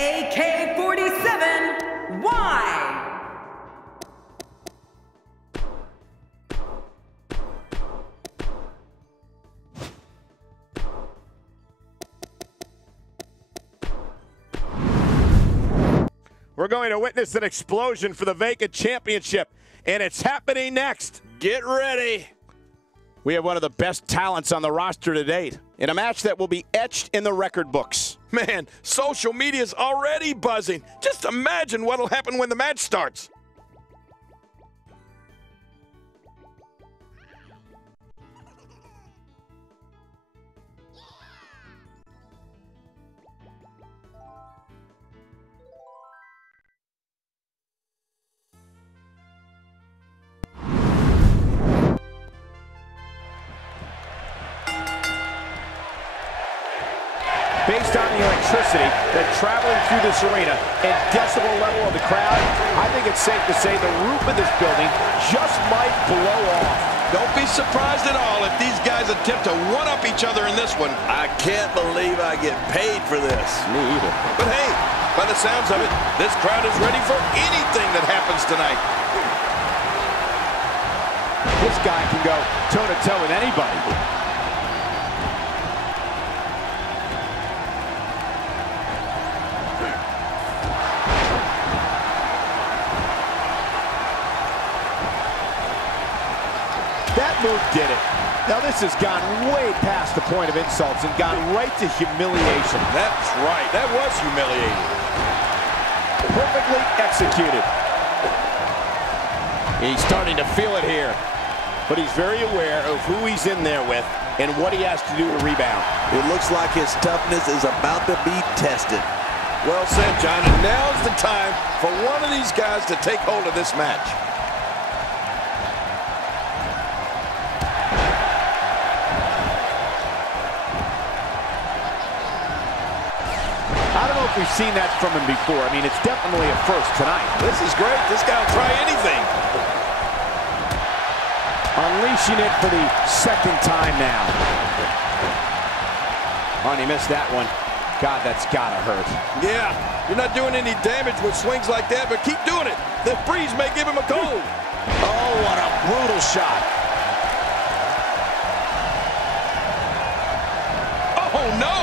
AK-47, We're going to witness an explosion for the vacant championship, and it's happening next. Get ready. We have one of the best talents on the roster to date in a match that will be etched in the record books. Man, social media's already buzzing. Just imagine what'll happen when the match starts. Based on the electricity that's traveling through this arena and decibel level of the crowd, I think it's safe to say the roof of this building just might blow off. Don't be surprised at all if these guys attempt to one-up each other in this one. I can't believe I get paid for this. Me either. But hey, by the sounds of it, this crowd is ready for anything that happens tonight. This guy can go toe-to-toe with anybody. That move did it. Now this has gone way past the point of insults and gone right to humiliation. That's right. That was humiliating. Perfectly executed. He's starting to feel it here, but he's very aware of who he's in there with and what he has to do to rebound. It looks like his toughness is about to be tested. Well said, John, and now's the time for one of these guys to take hold of this match. I don't know if we've seen that from him before. I mean, it's definitely a first tonight. This is great. This guy will try anything. Unleashing it for the second time now. Oh, and he missed that one. God, that's gotta hurt. Yeah, you're not doing any damage with swings like that, but keep doing it. The freeze may give him a cold. Oh, what a brutal shot. Oh, no.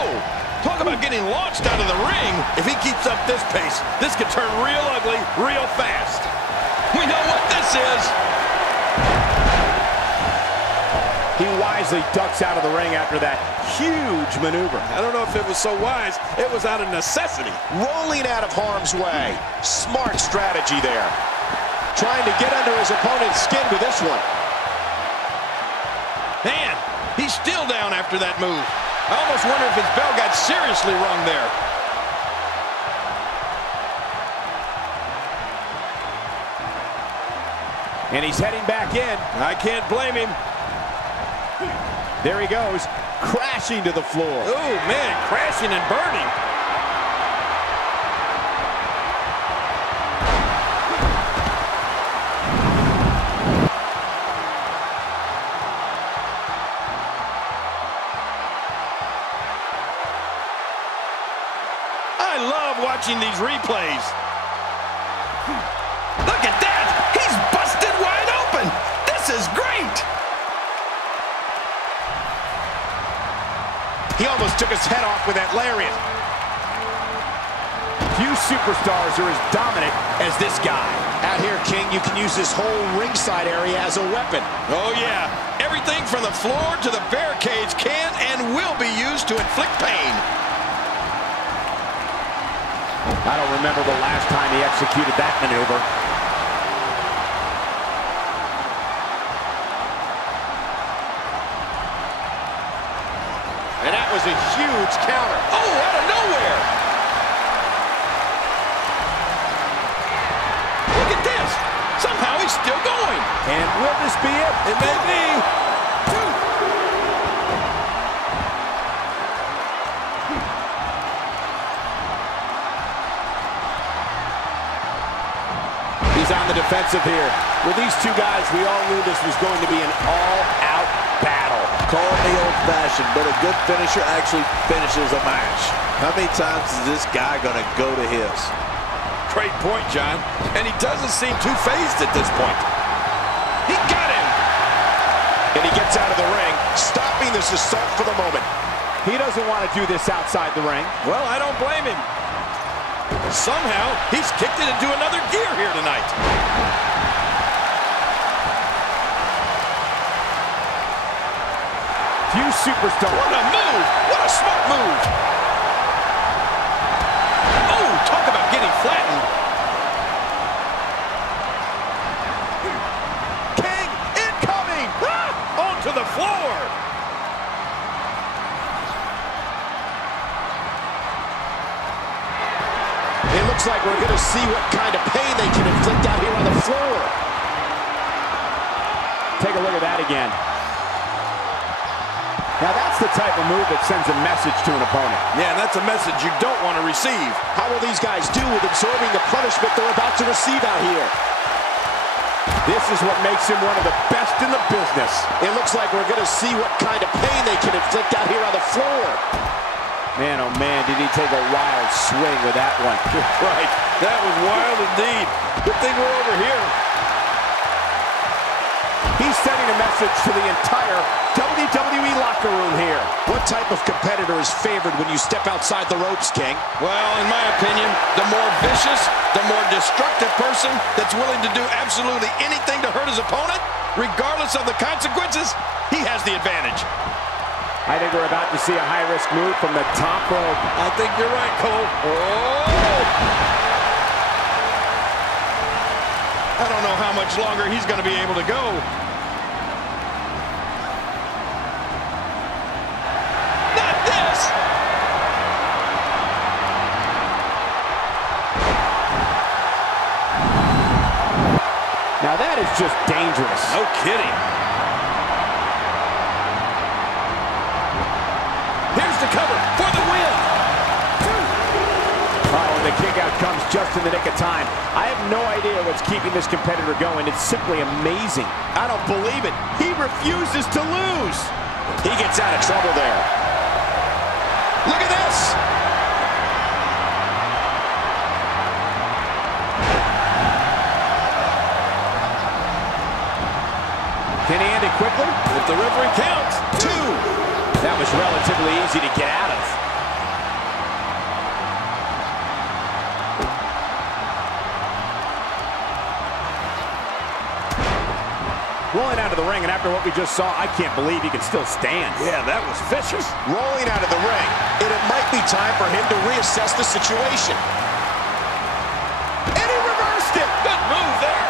Talk about getting launched out of the ring. If he keeps up this pace, this could turn real ugly real fast. We know what this is. He wisely ducks out of the ring after that huge maneuver. I don't know if it was so wise. It was out of necessity. Rolling out of harm's way. Smart strategy there. Trying to get under his opponent's skin with this one. Man, he's still down after that move. I almost wonder if his bell got seriously wrong there. And he's heading back in. I can't blame him. There he goes, crashing to the floor. Oh, man, crashing and burning. I love watching these replays. Look at that! He's busted wide open! This is great! He almost took his head off with that lariat. Few superstars are as dominant as this guy. Out here, King, you can use this whole ringside area as a weapon. Oh, yeah. Everything from the floor to the barricades can and will be used to inflict pain. I don't remember the last time he executed that maneuver. And that was a huge counter. Oh, out of nowhere! Look at this! Somehow he's still going. And will this be it? It may be. He's on the defensive here. With these two guys, we all knew this was going to be an all-out battle. Call the old fashion, but a good finisher actually finishes a match. How many times is this guy going to go to his? Great point, John. And he doesn't seem too phased at this point. He got him! And he gets out of the ring, stopping this assault for the moment. He doesn't want to do this outside the ring. Well, I don't blame him. Somehow, he's kicked it into another gear here tonight. Few superstars. What a move! What a smart move! Oh, talk about getting flattened. King incoming! Ah, onto the floor! It looks like we're going to see what kind of pain they can inflict out here on the floor. Take a look at that again. Now that's the type of move that sends a message to an opponent. Yeah, and that's a message you don't want to receive. How will these guys do with absorbing the punishment they're about to receive out here? This is what makes him one of the best in the business. It looks like we're going to see what kind of pain they can inflict out here on the floor. Man, oh man, did he take a wild swing with that one. Right, that was wild indeed. Good thing we're over here. He's sending a message to the entire WWE locker room here. What type of competitor is favored when you step outside the ropes, King? Well, in my opinion, the more vicious, the more destructive person that's willing to do absolutely anything to hurt his opponent, regardless of the consequences, he has the advantage. I think we're about to see a high-risk move from the top rope. I think you're right, Cole. Oh! I don't know how much longer he's going to be able to go. Not this! Now that is just dangerous. No kidding. Here's the cover for the win. Oh, and the kick out comes just in the nick of time. I have no idea what's keeping this competitor going. It's simply amazing. I don't believe it. He refuses to lose. He gets out of trouble there. Look at this. Can he end it quickly? If the referee counts. 2. That was relatively easy to get out of. Rolling out of the ring, and after what we just saw, I can't believe he can still stand. Yeah, that was vicious. Rolling out of the ring, and it might be time for him to reassess the situation. And he reversed it. Good move there.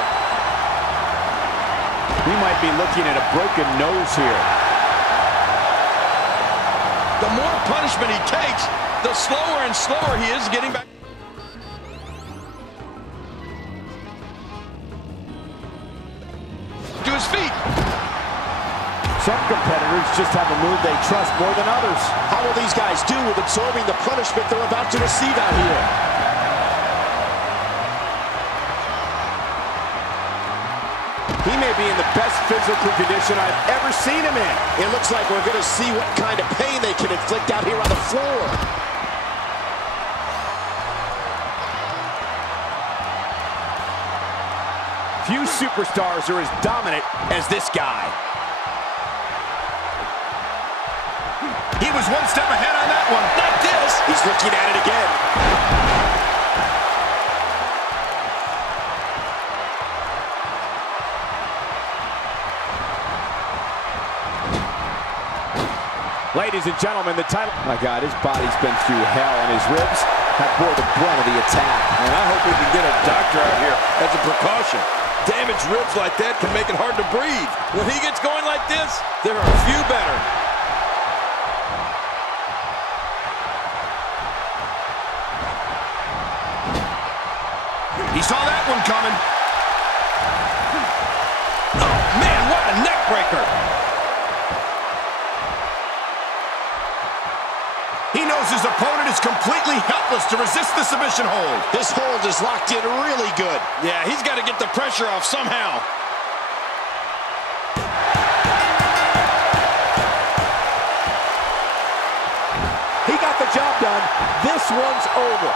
We might be looking at a broken nose here. The more punishment he takes, the slower and slower he is getting back. To his feet. Some competitors just have a move they trust more than others. How will these guys do with absorbing the punishment they're about to receive out here? He may be in the best physical condition I've ever seen him in. It looks like we're going to see what kind of pain they can inflict out here on the floor. Few superstars are as dominant as this guy. He was one step ahead on that one. Not this. He's looking at it again. Ladies and gentlemen, the title... My God, his body's been through hell, and his ribs have bore the brunt of the attack. And I hope we can get a doctor out here as a precaution. Damaged ribs like that can make it hard to breathe. When he gets going like this, there are a few better. He saw that one coming. Oh, man, what a neck breaker. He knows his opponent is completely helpless to resist the submission hold. This hold is locked in really good. Yeah, he's got to get the pressure off somehow. the job done. This one's over.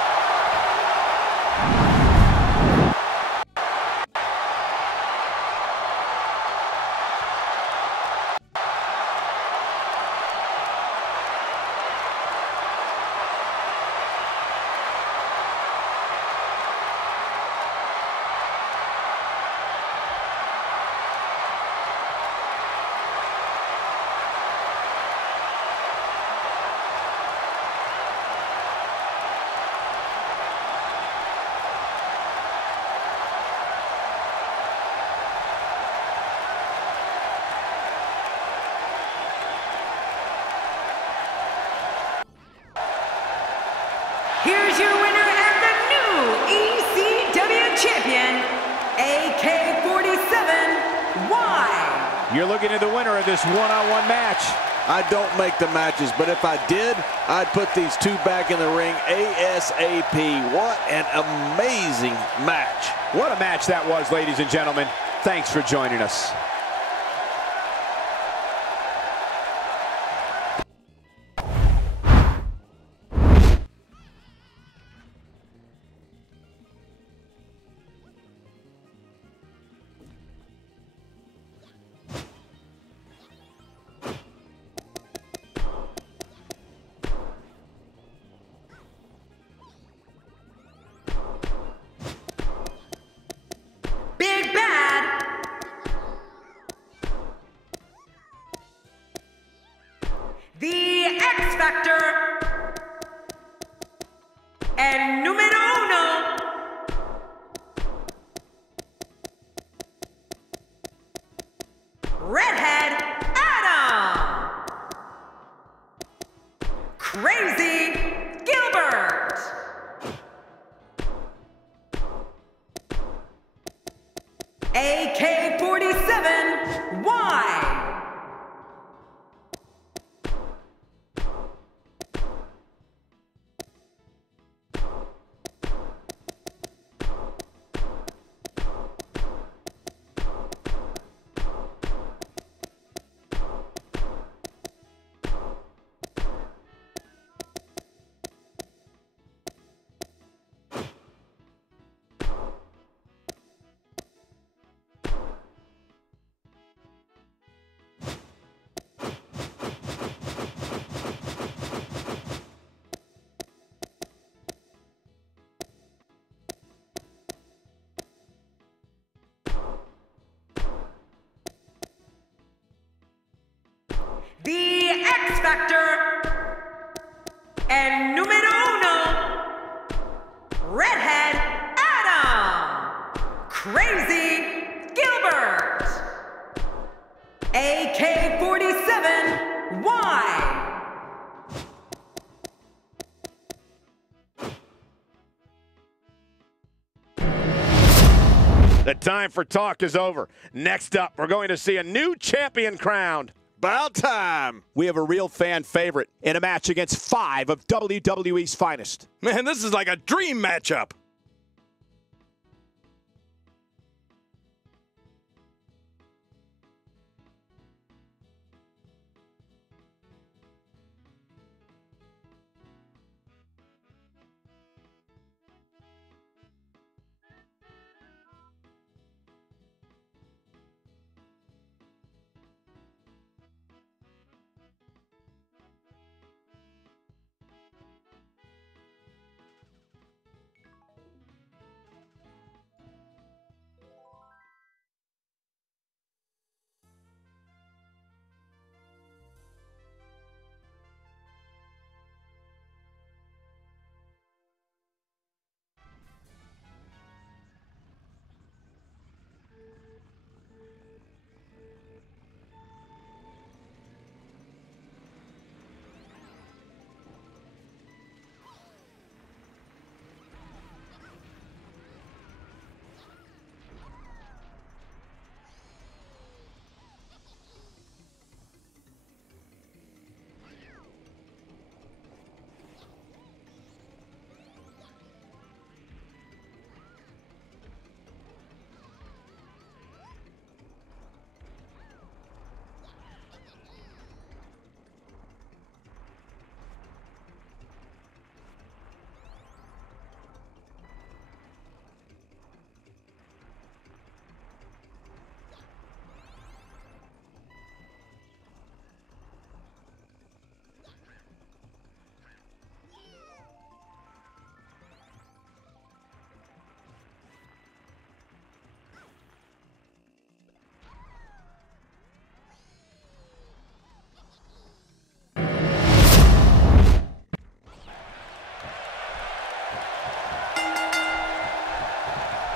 Here's your winner and the new ECW champion, AK-47, You're looking at the winner of this one-on-one match. I don't make the matches, but if I did, I'd put these two back in the ring ASAP. What an amazing match. What a match that was, ladies and gentlemen. Thanks for joining us. Big Bad, the X Factor, and numero uno, Redhead Adam, Crazy Gilbert, AK-47, the X Factor, and numero uno, Redhead Adam, Crazy Gilbert, AK-47, The time for talk is over. Next up, we're going to see a new champion crowned. About time. We have a real fan favorite in a match against 5 of WWE's finest. Man, this is like a dream matchup.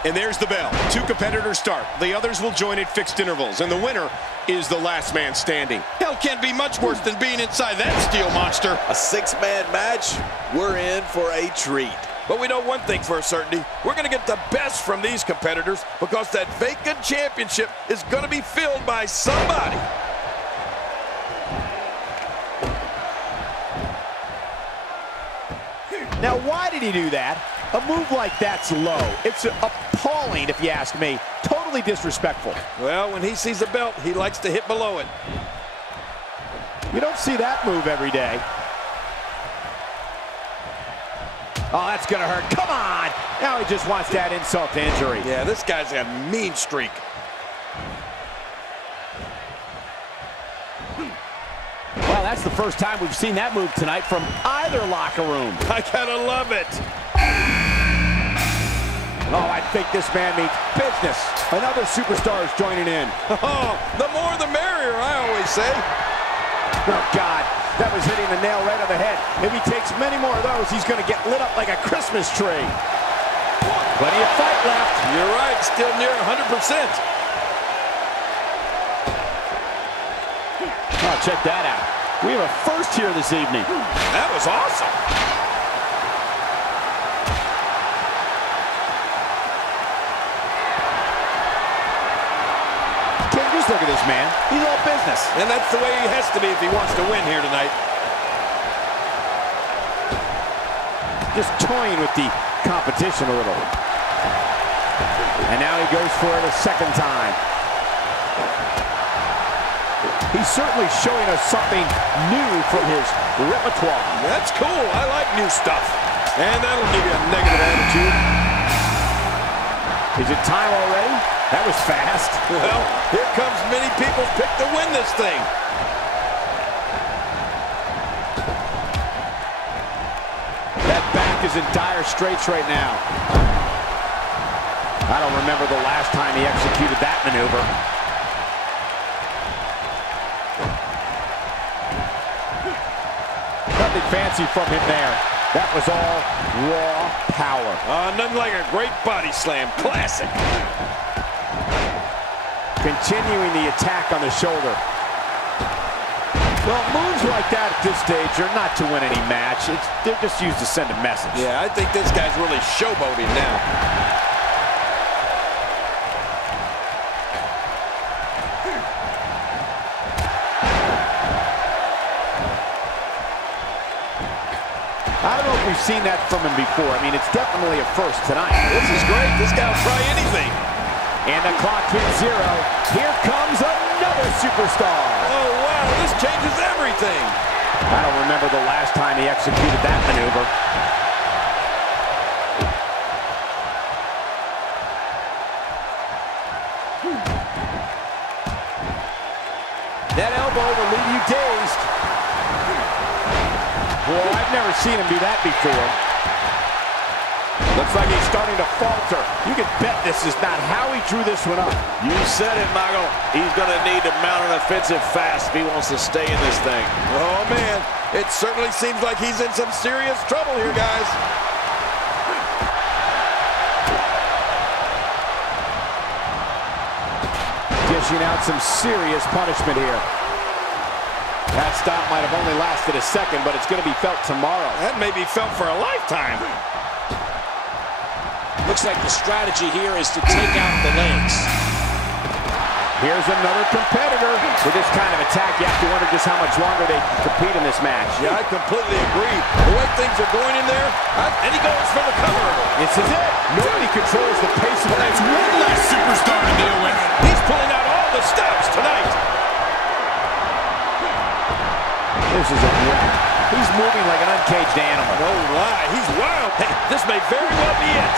And there's the bell. 2 competitors start. The others will join at fixed intervals. And the winner is the last man standing. Hell can't be much worse than being inside that steel monster. A 6-man match, we're in for a treat. But we know one thing for a certainty. We're going to get the best from these competitors because that vacant championship is going to be filled by somebody. Now, why did he do that? A move like that's low. It's appalling, if you ask me. Totally disrespectful. Well, when he sees a belt, he likes to hit below it. You don't see that move every day. Oh, that's gonna hurt. Come on! Now he just wants that insult to injury. Yeah, this guy's got a mean streak. Well, that's the first time we've seen that move tonight from either locker room. I gotta love it. Oh, I think this man means business. Another superstar is joining in. Oh, the more the merrier, I always say. Oh, God. That was hitting the nail right on the head. If he takes many more of those, he's going to get lit up like a Christmas tree. Plenty of fight left. You're right, still near 100%. Oh, check that out. We have a first here this evening. That was awesome. Just look at this man. He's all business. And that's the way he has to be if he wants to win here tonight. Just toying with the competition a little. And now he goes for it a second time. He's certainly showing us something new from his repertoire. That's cool. I like new stuff. And that'll give you a negative attitude. Is it time already? That was fast. Well, here comes many people's pick to win this thing. That back is in dire straits right now. I don't remember the last time he executed that maneuver. Nothing fancy from him there. That was all raw power. Nothing like a great body slam. Classic. Continuing the attack on the shoulder. Well, moves like that at this stage are not to win any match. They're just used to send a message. Yeah, I think this guy's really showboating now. I don't know if we've seen that from him before. I mean, it's definitely a first tonight. This is great. This guy will try anything. And the clock hits 0. Here comes another superstar. Oh, wow, this changes everything. I don't remember the last time he executed that maneuver. That elbow will leave you dazed. Boy, I've never seen him do that before. Looks like he's starting to falter. You can bet this is not how he drew this one up. You said it, Michael. He's going to need to mount an offensive fast if he wants to stay in this thing. Oh, man. It certainly seems like he's in some serious trouble here, guys. Dishing out some serious punishment here. That stop might have only lasted a second, but it's going to be felt tomorrow. That may be felt for a lifetime. Looks like the strategy here is to take out the legs. Here's another competitor. With this kind of attack, you have to wonder just how much longer they can compete in this match. Yeah, I completely agree. The way things are going in there, and he goes for the cover. This is it. Nobody controls the pace of the match. One less superstar to deal with. He's pulling out all the stops tonight. This is a wreck. He's moving like an uncaged animal. No lie, he's wild. Hey, this may very well be it.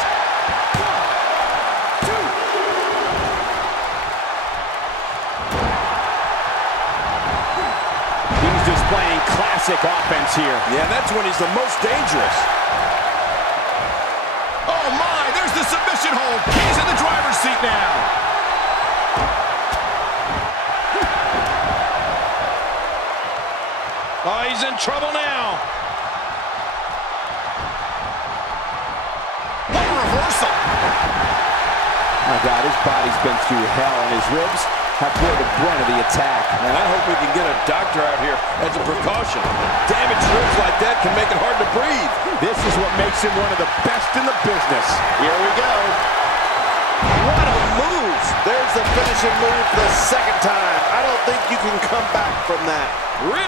He's displaying classic offense here. Yeah, that's when he's the most dangerous. Oh my, there's the submission hold. He's in the driver's seat now. Oh, he's in trouble now. What a reversal. My God, his body's been through hell, and his ribs have bore the brunt of the attack. And I hope we can get a doctor out here as a precaution. Damaged ribs like that can make it hard to breathe. This is what makes him one of the best in the business. Here we go. What a move. There's the finishing move for the second time. I don't think you can come back from that.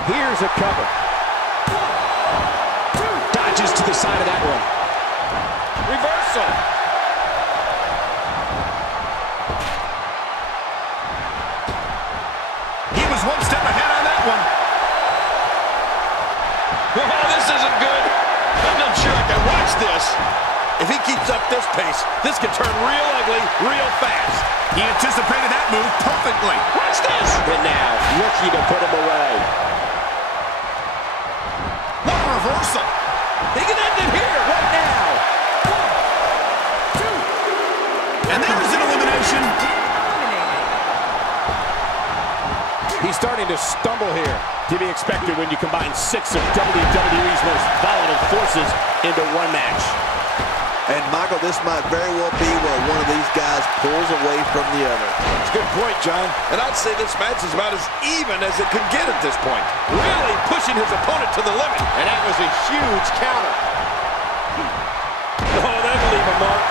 Here's a cover. Dodges to the side of that one. Reversal. He was one step ahead on that one. Oh, this isn't good. I'm not sure I can watch this. If he keeps up this pace, this could turn real ugly real fast. He anticipated that move perfectly. Watch this. And now, looking to put him away. What a reversal. He can end it here. What now? 1, 2. And there's an elimination. He's starting to stumble here. To be expected when you combine 6 of WWE's most volatile forces into one match. And, Michael, this might very well be where one of these guys pulls away from the other. That's a good point, John. And I'd say this match is about as even as it could get at this point. Really pushing his opponent to the limit. And that was a huge counter. Oh, that'll leave a mark.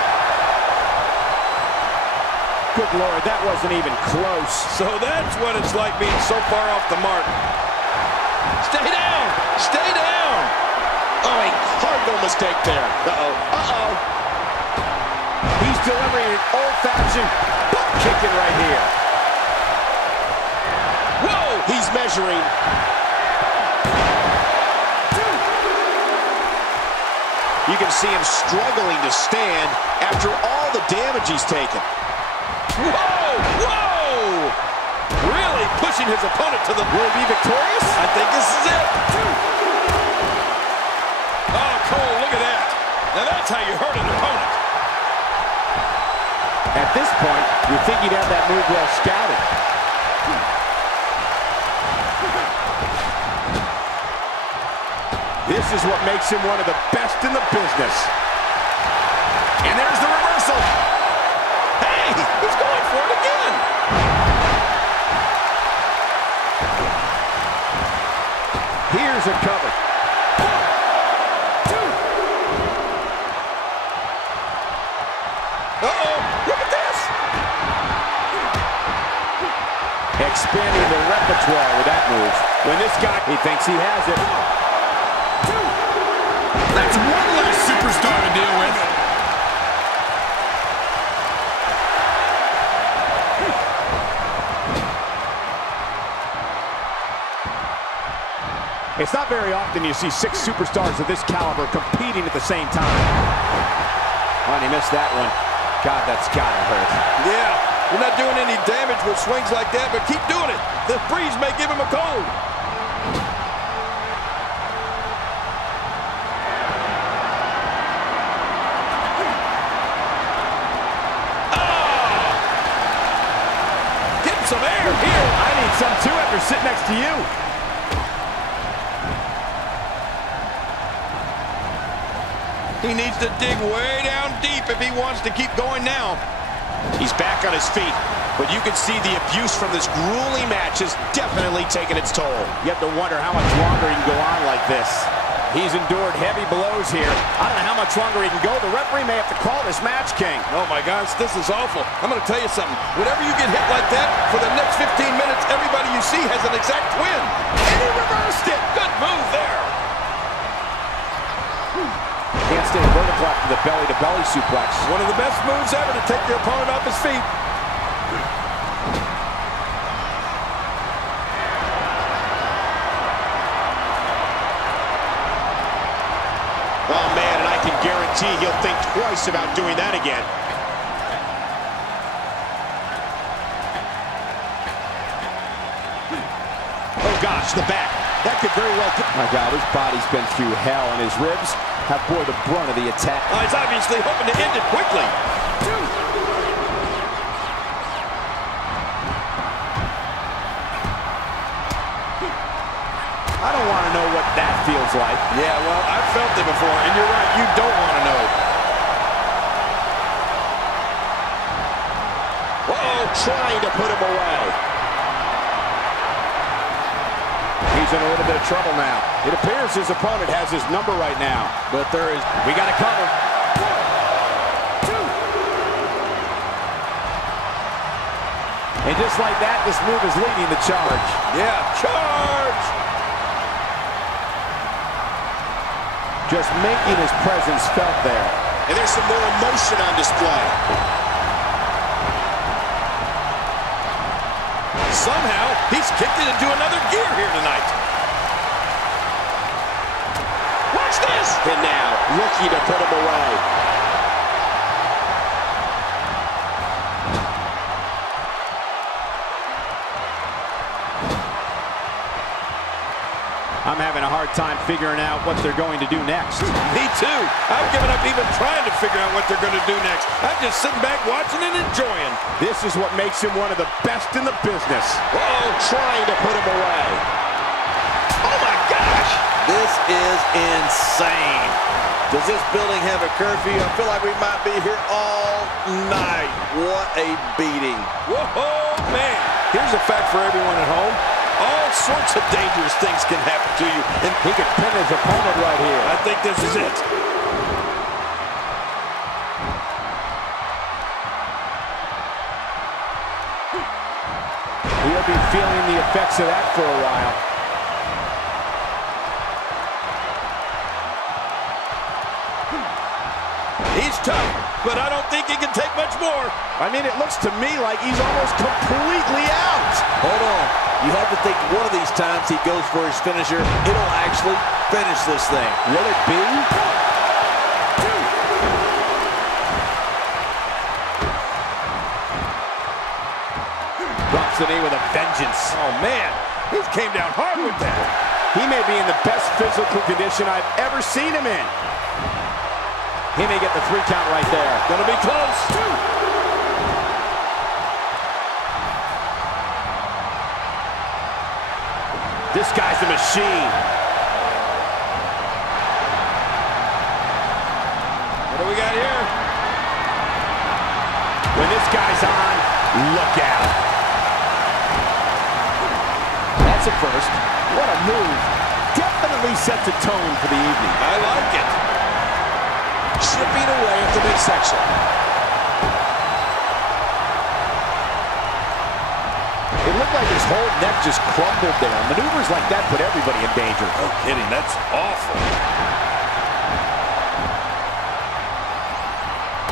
Good Lord, that wasn't even close. So that's what it's like being so far off the mark. Stay down! Stay down! Oh, a cardinal mistake there. Uh-oh. Uh-oh. He's delivering an old-fashioned butt kicking right here. Whoa! He's measuring. 2. You can see him struggling to stand after all the damage he's taken. Whoa! Whoa! Really pushing his opponent to the... Will he be victorious? I think this is it. 2. Oh, Cole, look at that. Now that's how you hurt an opponent. At this point, you'd think he'd have that move well scouted. This is what makes him one of the best in the business. And there's the reversal. Hey, he's going for it again. Here's a cover. 1, 2. Uh-oh, look at this. Expanding the repertoire with that move. When this guy, he thinks he has it. 1, 2. That's one less superstar to deal with. It's not very often you see 6 superstars of this caliber competing at the same time. Oh, and he missed that one. God, that's gotta hurt. Yeah, you're not doing any damage with swings like that, but keep doing it. The breeze may give him a cold. Get some air here. I need some too after sitting next to you. He needs to dig way down deep if he wants to keep going now. He's back on his feet, but you can see the abuse from this grueling match has definitely taken its toll. You have to wonder how much longer he can go on like this. He's endured heavy blows here. I don't know how much longer he can go. The referee may have to call this match, King. Oh my gosh, this is awful. I'm going to tell you something. Whenever you get hit like that, for the next 15 minutes, everybody you see has an exact twin. And he reversed it. Good move there. Can't stay vertical after the belly-to-belly suplex. One of the best moves ever to take your opponent off his feet. Oh, man, and I can guarantee he'll think twice about doing that again. Oh, gosh, the back. That could very well... My God, his body's been through hell, and his ribs have bore the brunt of the attack. Oh, he's obviously hoping to end it quickly. 2. I don't want to know what that feels like. Yeah, well, I've felt it before, and you're right, you don't want to know. trying to put him away. He's in a little bit of trouble now. It appears his opponent has his number right now. But we got to cover. 1, 2. And just like that, this move is leading the charge. yeah, charge! Just making his presence felt there. And there's some more emotion on display. Somehow, he's kicked it into another gear here tonight. Watch this! And now, looking to put him away. I'm having a hard time figuring out what they're going to do next. Me too. I've given up even trying to figure out what they're going to do next. I'm just sitting back watching and enjoying. This is what makes him one of the best in the business. Whoa, trying to put him away. Oh my gosh! This is insane. Does this building have a curfew? I feel like we might be here all night. What a beating. Whoa, man. Here's a fact for everyone at home. All sorts of dangerous things can happen to you. And he could pin his opponent right here. I think this is it. He'll be feeling the effects of that for a while. He's tough, but I don't think he can take much more. I mean, it looks to me like he's almost completely out. Hold on. You have to think one of these times he goes for his finisher, it'll actually finish this thing. Will it be? 1, 2. Drops the knee with a vengeance. Oh, man. He came down hard with that. He may be in the best physical condition I've ever seen him in. He may get the 3 count right there. Gonna be close. 2. This guy's a machine. What do we got here? When this guy's on, look out. That's a first. What a move. Definitely sets a tone for the evening. I like it. Chipping away at the midsection. It looked like his whole neck just crumbled there. Maneuvers like that put everybody in danger. No kidding, that's awful.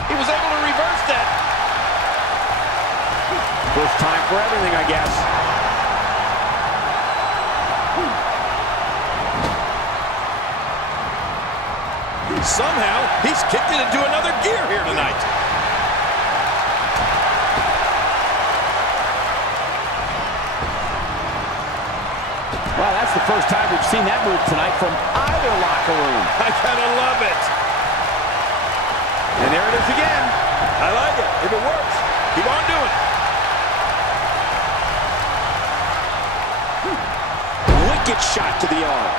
He was able to reverse that. First time for everything, I guess. Somehow, he's kicked it into another gear here tonight. Well, that's the first time we've seen that move tonight from either locker room. I kind of love it. And there it is again. I like it. If it works, keep on doing it. Wicked shot to the arm.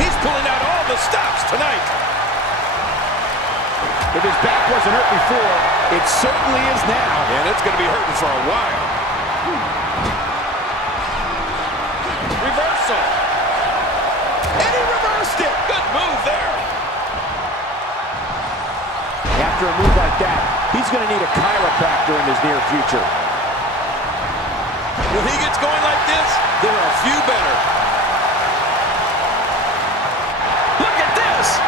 He's pulling out all the stops tonight. If his back wasn't hurt before, it certainly is now. And it's going to be hurting for a while. Reversal. And he reversed it. Good move there. After a move like that, he's going to need a chiropractor in his near future. When he gets going like this, there are a few better. Look at this.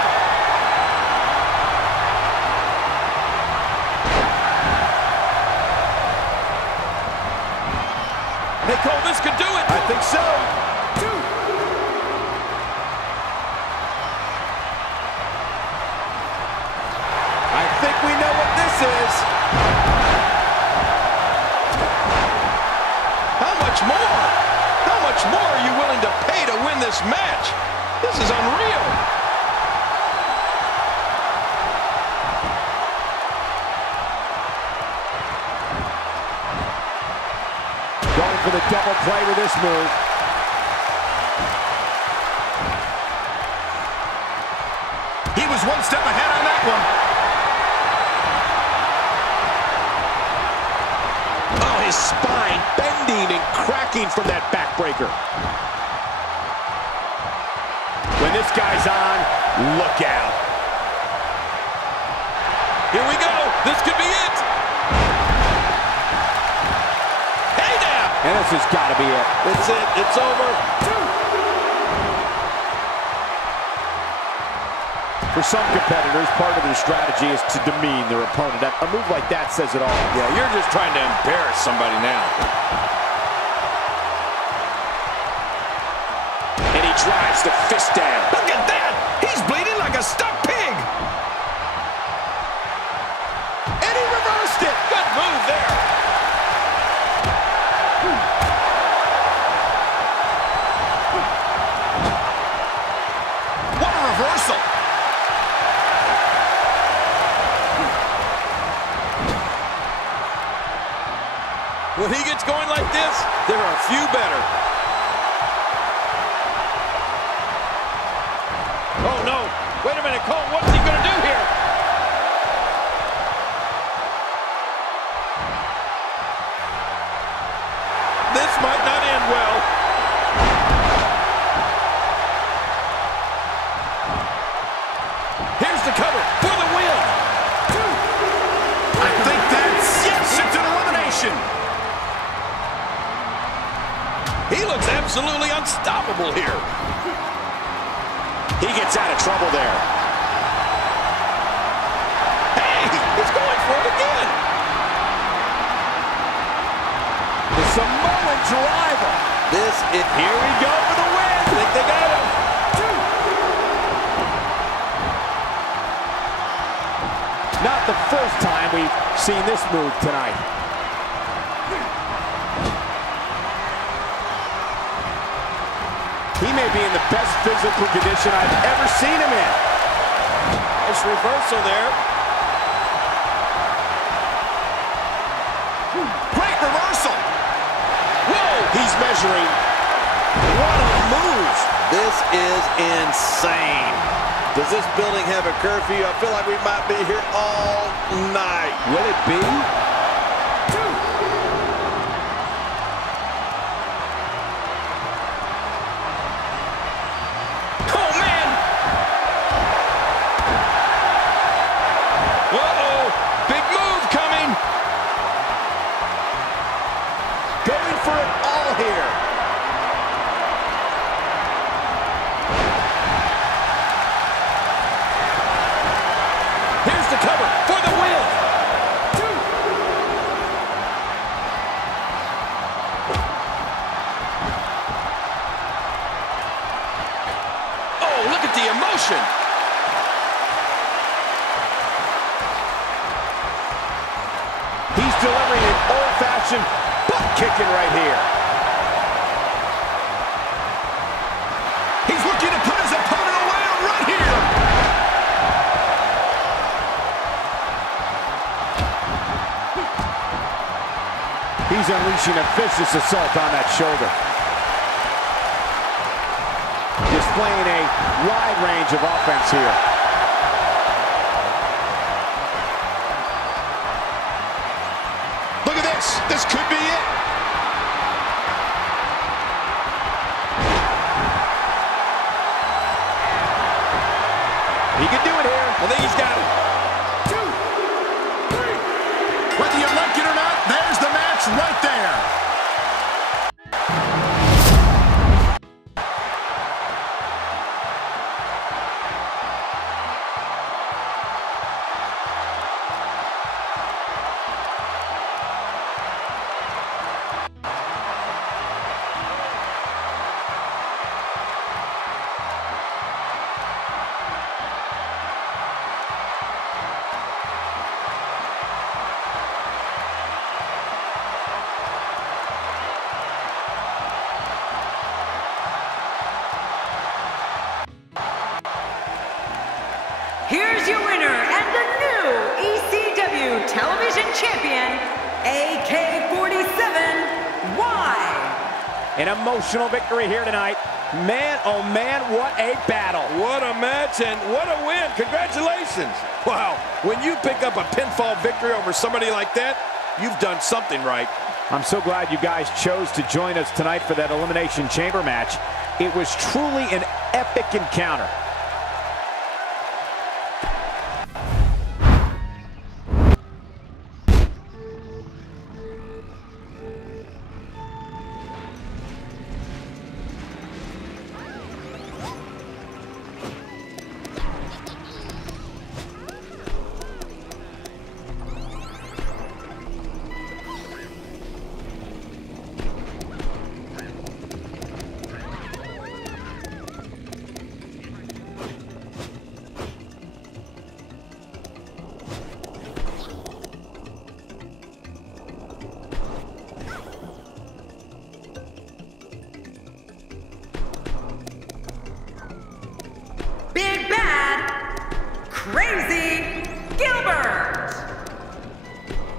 Hey, Cole, this could do it. I think so. 2. I think we know what this is. How much more? How much more are you willing to pay to win this match? This is unreal. Going for the double play with this move. He was one step ahead on that one. his spine bending and cracking from that backbreaker. When this guy's on, look out. Here we go. This could be it. Hey now. And this has got to be it. It's it. It's over. For some competitors, part of their strategy is to demean their opponent. A move like that says it all. Yeah, you're just trying to embarrass somebody now. And he drives the fist down. Look at that. He's bleeding like a stuck pig. And he reversed it. Good move there. What a reversal. When he gets going like this, there are a few better. Oh, no. Wait a minute, Cole. What's he going to do here? This might not end well. Here's the cover for the win. I think that's, yes, it's an elimination. He looks absolutely unstoppable here. He gets out of trouble there. Hey, he's going for it again. The Samoan driver. This is, Here we go for the win. I think they got him. Not the first time we've seen this move tonight. He may be in the best physical condition I've ever seen him in. Nice reversal there. Great reversal. Whoa, he's measuring. What a move. this is insane. Does this building have a curfew? I feel like we might be here all night. Will it be? Oh, man! Uh-oh! Big move coming! Going for it all here. Here's the cover for the win! Oh, look at the emotion! He's delivering an old-fashioned butt kicking right here. He's looking to put his opponent away right here. He's unleashing a vicious assault on that shoulder. Displaying a wide range of offense here. Look at this. This could be it. He can do it here. I think he's got it. 2, 3. Whether you like it or not, there's the match right there. Here's your winner and the new ECW Television Champion, AK-47, Wwe. An emotional victory here tonight. Man, oh man, what a battle. What a match and what a win. Congratulations. Wow, when you pick up a pinfall victory over somebody like that, you've done something right. I'm so glad you guys chose to join us tonight for that Elimination Chamber match. It was truly an epic encounter. Big Bad, Crazy Gilbert.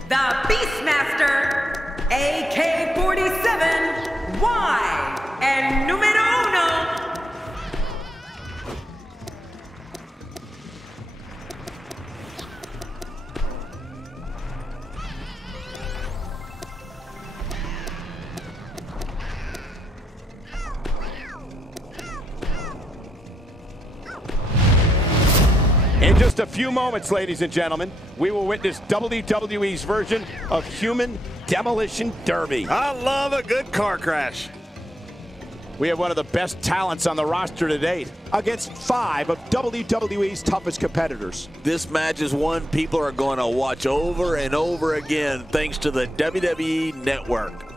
The Beastmaster, AK-47, Y, and numero uno. In just a few moments, ladies and gentlemen, we will witness WWE's version of Human Demolition Derby. I love a good car crash. We have one of the best talents on the roster to date against 5 of WWE's toughest competitors. This match is one people are going to watch over and over again thanks to the WWE Network.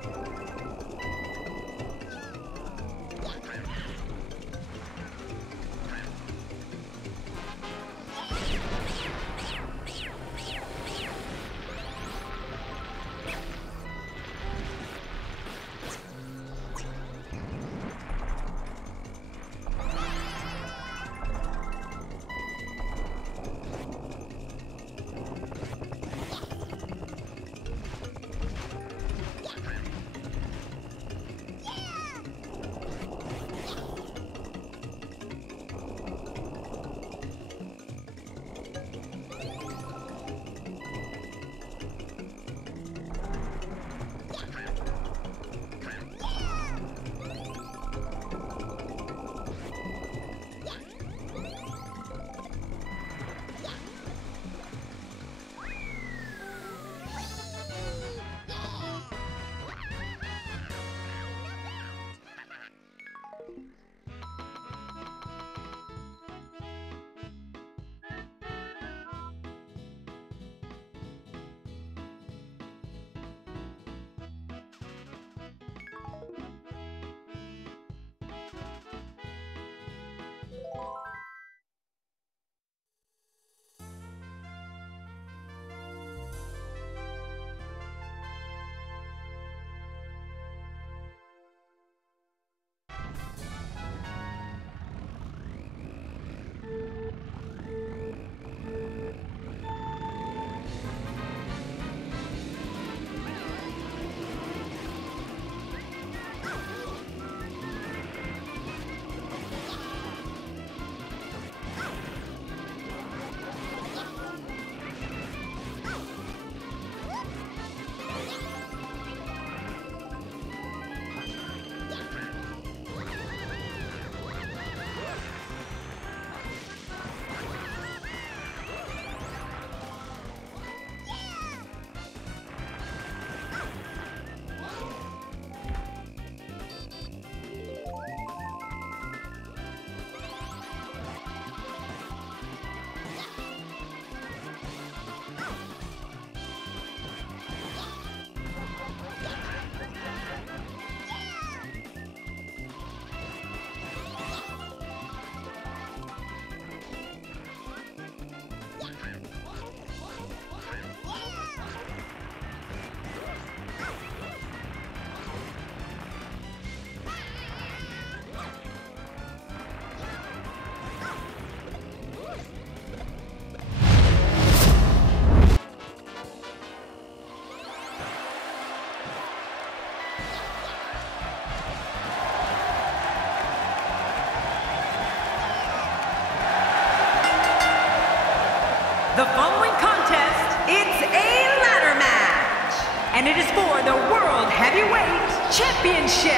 The following contest, it's a ladder match. and it is for the World Heavyweight Championship.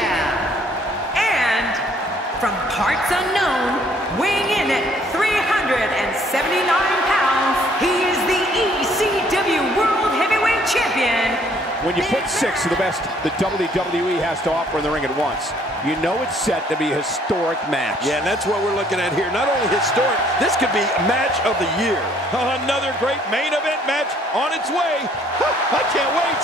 And from parts unknown, weighing in at 379 pounds, he is the ECW World Heavyweight Champion. When you put 6 of the best the WWE has to offer in the ring at once, you know it's set to be a historic match. Yeah, and that's what we're looking at here. Not only historic, this could be match of the year. Another great main event match on its way. I can't wait.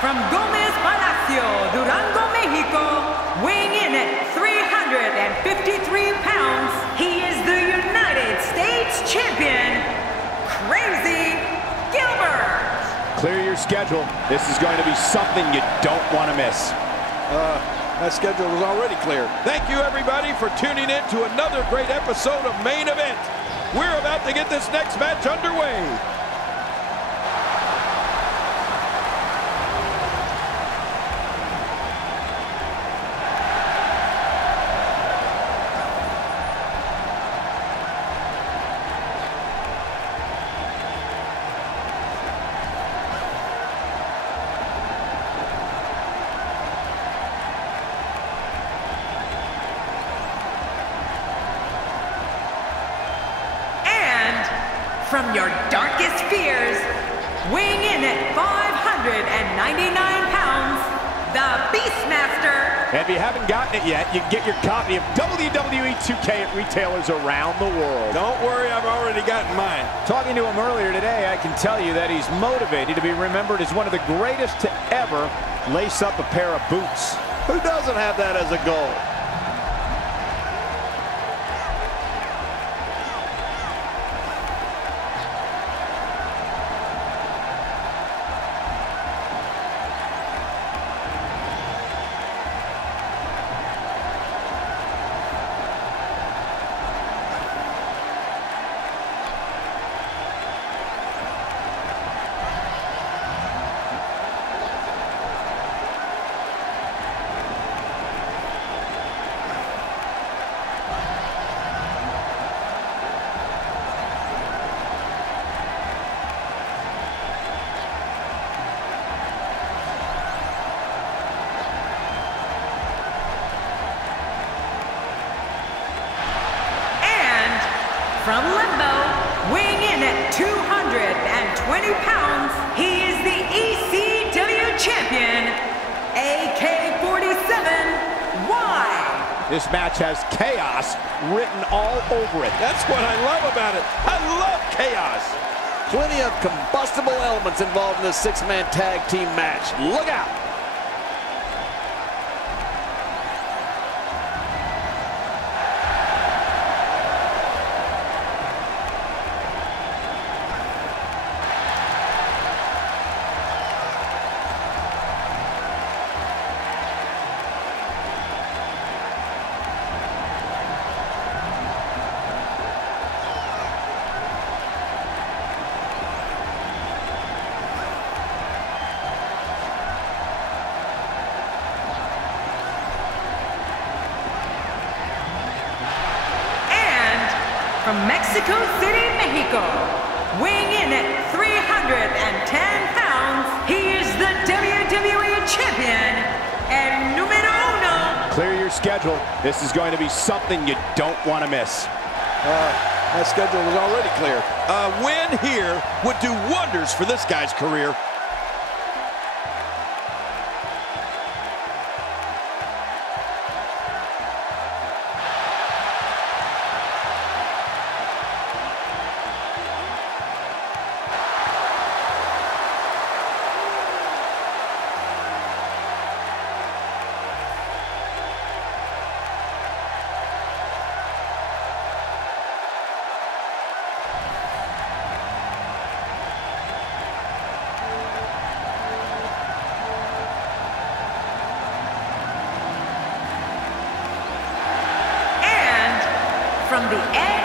From Gomez Palacio, Durango, Mexico, weighing in at 353 pounds, he is the United States Champion, Crazy Gilbert. Clear your schedule. This is going to be something you don't want to miss. My schedule was already clear. Thank you, everybody, for tuning in to another great episode of Main Event. We're about to get this next match underway. From your darkest fears, weighing in at 599 pounds, the Beastmaster. And if you haven't gotten it yet, you can get your copy of WWE 2K at retailers around the world. Don't worry, I've already gotten mine. Talking to him earlier today, I can tell you that he's motivated to be remembered as one of the greatest to ever lace up a pair of boots. Who doesn't have that as a goal? From Limbo, weighing in at 220 pounds, he is the ECW Champion, AK-47, Wwe. This match has chaos written all over it. That's what I love about it. I love chaos. Plenty of combustible elements involved in this 6-man tag team match. Look out! From Mexico City, Mexico, weighing in at 310 pounds, he is the WWE Champion and numero uno. Clear your schedule. This is going to be something you don't want to miss. My schedule was already clear. A win here would do wonders for this guy's career.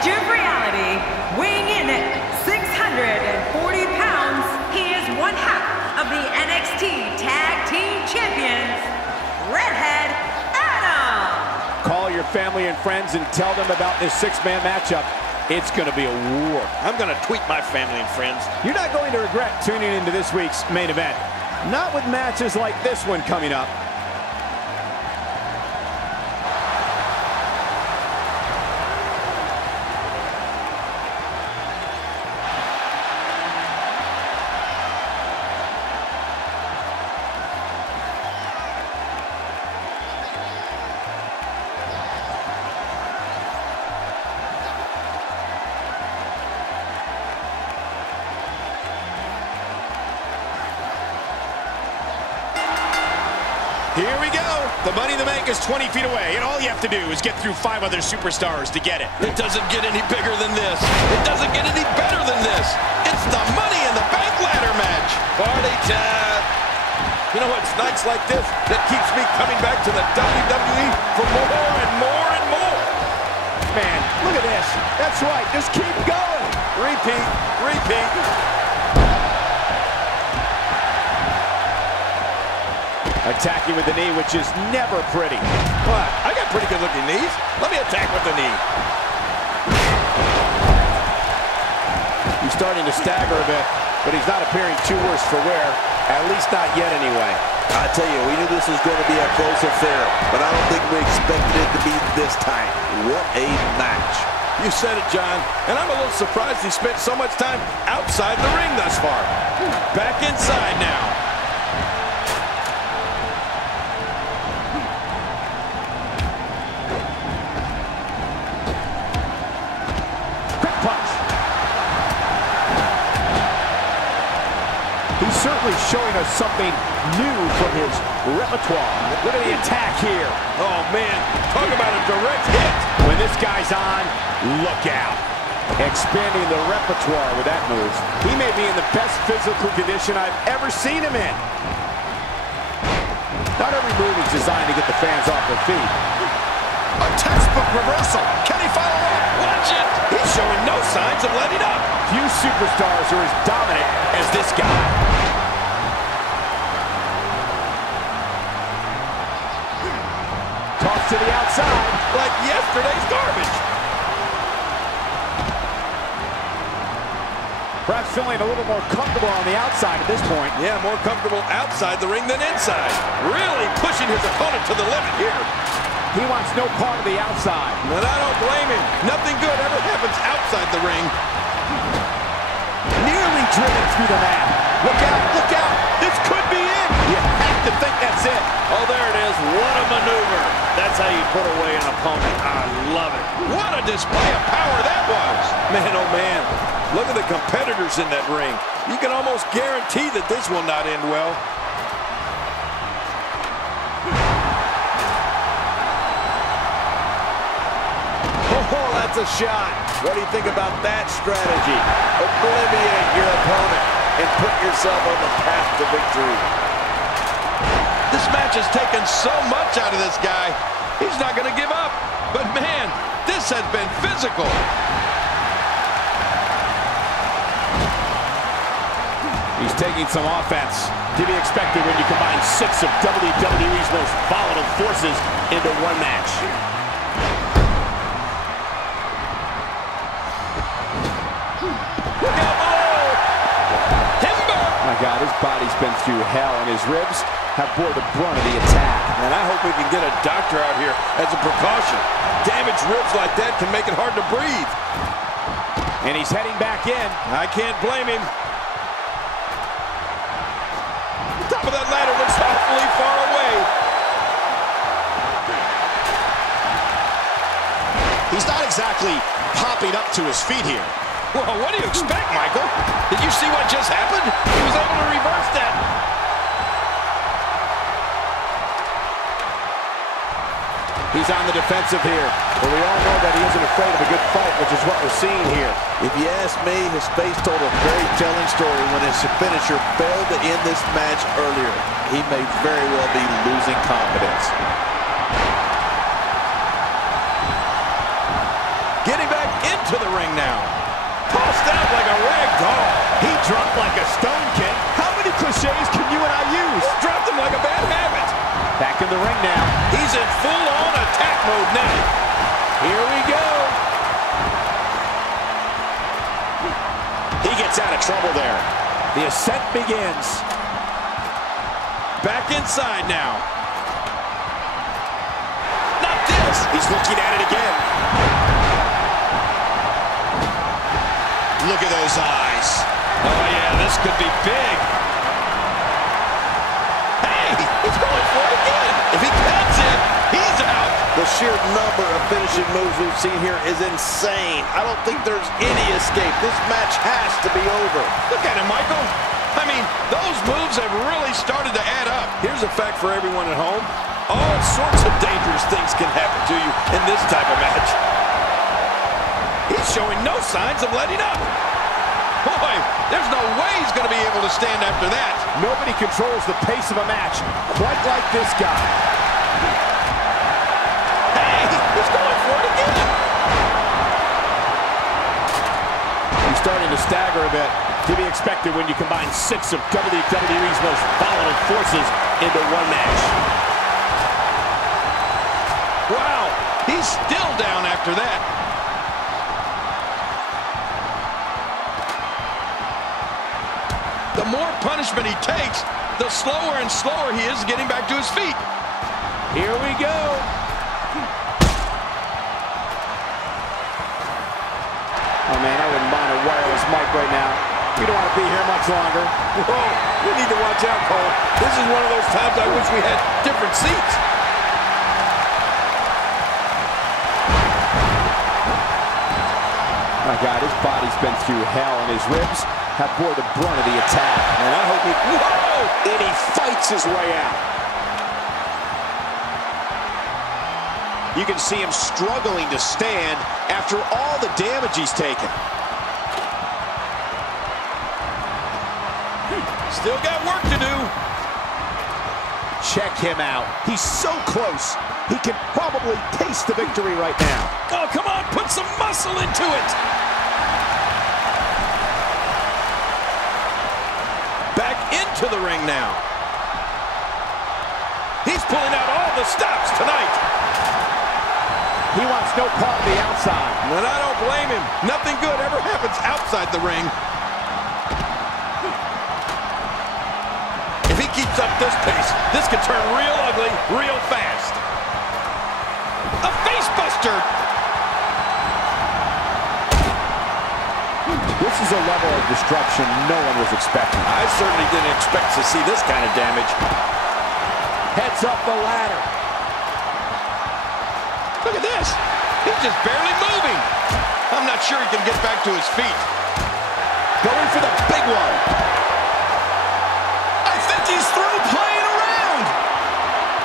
edge of reality, weighing in at 640 pounds, he is one half of the NXT Tag Team Champions, Redhead Adam. Call your family and friends and tell them about this six-man matchup. It's going to be a war. I'm going to tweet my family and friends. You're not going to regret tuning into this week's main event. Not with matches like this one coming up. Here we go. The Money in the Bank is 20 feet away, and all you have to do is get through 5 other superstars to get it. It doesn't get any bigger than this. It doesn't get any better than this. It's the Money in the Bank ladder match. Party time. You know, it's nights like this that keeps me coming back to the WWE for more and more and more. Man, look at this. That's right. Just keep going. Repeat, repeat. Attacking with the knee, which is never pretty. What? I got pretty good looking knees. Let me attack with the knee. He's starting to stagger a bit, but he's not appearing too worse for wear. At least not yet anyway. I tell you, we knew this was going to be a close affair, but I don't think we expected it to be this time. What a match. You said it, John, and I'm a little surprised he spent so much time outside the ring thus far. Back inside now. He's certainly showing us something new from his repertoire. Look at the attack here. Oh, man, talk about a direct hit. When this guy's on, look out. Expanding the repertoire with that move. He may be in the best physical condition I've ever seen him in. Not every move is designed to get the fans off their feet. A textbook reversal. Can he follow up? Watch it. He's showing no signs of letting up. Few superstars are as dominant as this guy. Toss to the outside. Like yesterday's garbage. Perhaps feeling a little more comfortable on the outside at this point. Yeah, more comfortable outside the ring than inside. Really pushing his opponent to the limit here. He wants no part of the outside. And I don't blame him. Nothing good ever happens outside the ring. Nearly driven through the mat. Look out, look out. This could be it. You have to think that's it. Oh, there it is. What a maneuver. That's how you put away an opponent. I love it. What a display of power that was. Man, oh man. Look at the competitors in that ring. You can almost guarantee that this will not end well. Oh, that's a shot. What do you think about that strategy? Obliviate your opponent and put yourself on the path to victory. This match has taken so much out of this guy. He's not going to give up. But man, this has been physical. He's taking some offense. To be expected when you combine 6 of WWE's most volatile forces into one match. Look out below! Timber! My God, his body's been through hell, and his ribs have bore the brunt of the attack. And I hope we can get a doctor out here as a precaution. Damaged ribs like that can make it hard to breathe. And he's heading back in. I can't blame him. The top of that ladder looks awfully far away. He's not exactly popping up to his feet here. Well, what do you expect, Michael? Did you see what just happened? He was able to reverse that. He's on the defensive here, but we all know that he isn't afraid of a good fight, which is what we're seeing here. If you ask me, his face told a very telling story when his finisher failed to end this match earlier. He may very well be losing confidence. Getting back into the ring now. Tossed out like a rag doll. He dropped like a stone, kid. How many cliches can you and I use? Dropped him like a bad habit. Back in the ring now. He's in full-on attack mode now. Here we go. He gets out of trouble there. The ascent begins. Back inside now. Not this. He's looking at it again. Look at those eyes. Oh, yeah, this could be big. Hey, he's going for it again. If he counts it, he's out. The sheer number of finishing moves we've seen here is insane. I don't think there's any escape. This match has to be over. Look at him, Michael. I mean, those moves have really started to add up. Here's a fact for everyone at home. All sorts of dangerous things can happen to you in this type of match. He's showing no signs of letting up. Boy, there's no way he's going to be able to stand after that. Nobody controls the pace of a match quite like this guy. Hey, he's going for it again. He's starting to stagger a bit. To be expected when you combine 6 of WWE's most volatile forces into one match. Wow, he's still down after that. The more punishment he takes, the slower and slower he is getting back to his feet. Here we go. Oh, man, I wouldn't mind a wireless mic right now. We don't want to be here much longer. Whoa, we need to watch out, Cole. This is one of those times I wish we had different seats. My God, his body's been through hell, and his ribs have bore the brunt of the attack. And I hope he... Whoa! And he fights his way out. You can see him struggling to stand after all the damage he's taken. Still got work to do. Check him out. He's so close. He can probably taste the victory right now. Oh, come on, put some muscle into it. Back into the ring now. He's pulling out all the stops tonight. He wants no part of the outside. And I don't blame him. Nothing good ever happens outside the ring. If he keeps up this pace, this could turn real ugly real fast. A face buster. This is a level of destruction no one was expecting. I certainly didn't expect to see this kind of damage. Heads up the ladder. Look at this. He's just barely moving. I'm not sure he can get back to his feet. Going for the big one. I think he's through playing around.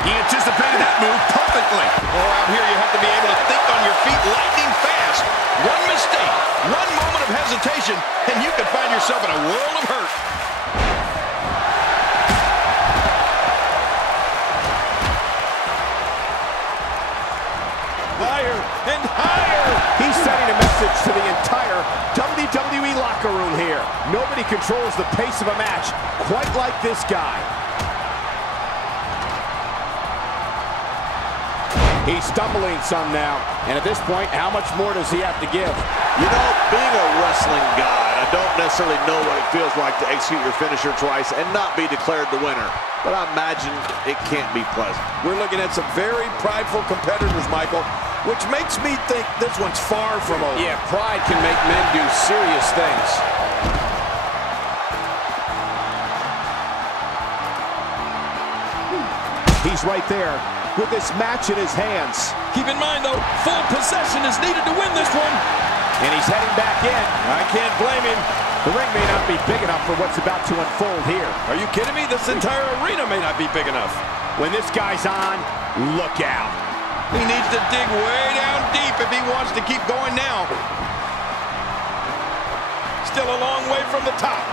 He anticipated that move perfectly. Oh, out here you have to be able to think on your feet lightning fast. One mistake, one moment of hesitation, and you can find yourself in a world of hurt. Higher and higher. He's sending a message to the entire WWE locker room here. Nobody controls the pace of a match quite like this guy. He's stumbling some now, and at this point, how much more does he have to give? You know, being a wrestling guy, I don't necessarily know what it feels like to execute your finisher twice and not be declared the winner. But I imagine it can't be pleasant. We're looking at some very prideful competitors, Michael, which makes me think this one's far from over. Yeah, pride can make men do serious things. He's right there with this match in his hands. Keep in mind, though, full possession is needed to win this one. And he's heading back in. I can't blame him. The ring may not be big enough for what's about to unfold here. Are you kidding me? This entire arena may not be big enough. When this guy's on, look out. He needs to dig way down deep if he wants to keep going now. Still a long way from the top.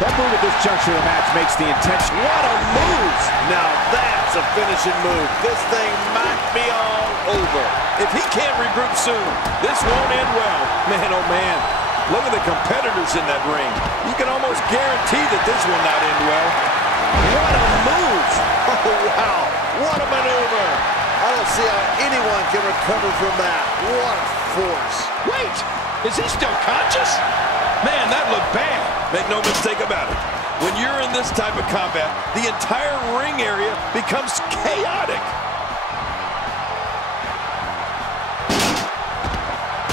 That move move at this juncture of the match makes the intention. What a move! Now that's a finishing move. This thing might be all over. If he can't regroup soon, this won't end well. Man, oh man, look at the competitors in that ring. You can almost guarantee that this will not end well. What a move! Oh, wow. What a maneuver. I don't see how anyone can recover from that. What a force. Wait, is he still conscious? Man, that looked bad. Make no mistake about it. When you're in this type of combat, the entire ring area becomes chaotic.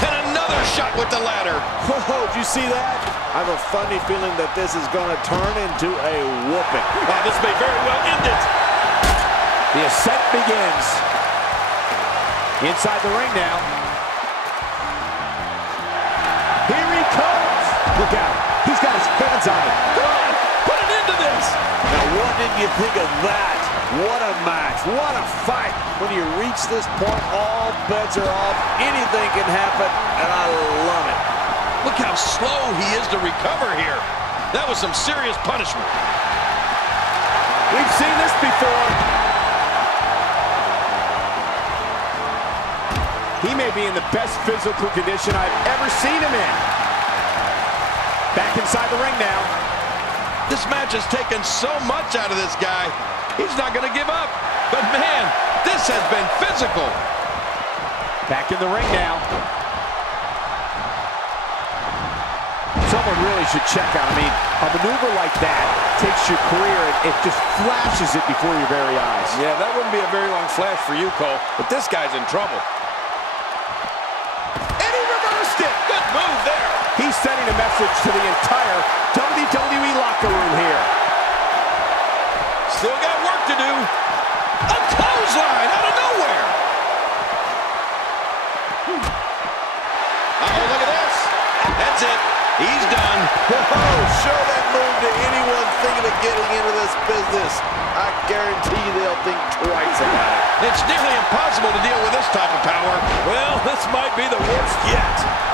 And another shot with the ladder. Whoa, did you see that? I have a funny feeling that this is going to turn into a whooping. Oh, this may very well end it. The ascent begins. Inside the ring now. Here he comes. Look out. He's got his hands on it. Come on, put an end to this. Now, what did you think of that? What a match. What a fight. When you reach this point, all bets are off. Anything can happen, and I love it. Look how slow he is to recover here. That was some serious punishment. We've seen this before. He may be in the best physical condition I've ever seen him in. Back inside the ring now. This match has taken so much out of this guy. He's not going to give up. But man, this has been physical. Back in the ring now. Someone really should check out. I mean, a maneuver like that takes your career and it just flashes it before your very eyes. Yeah, that wouldn't be a very long flash for you, Cole. But this guy's in trouble. And he reversed it. Good move there. He's sending a message to the entire WWE locker room here. Still got work to do. A clothesline out of nowhere. Uh-oh, look at this. That's it. He's done. Whoa, show that move to anyone thinking of getting into this business. I guarantee they'll think twice about it. It's nearly impossible to deal with this type of power. Well, this might be the worst yet.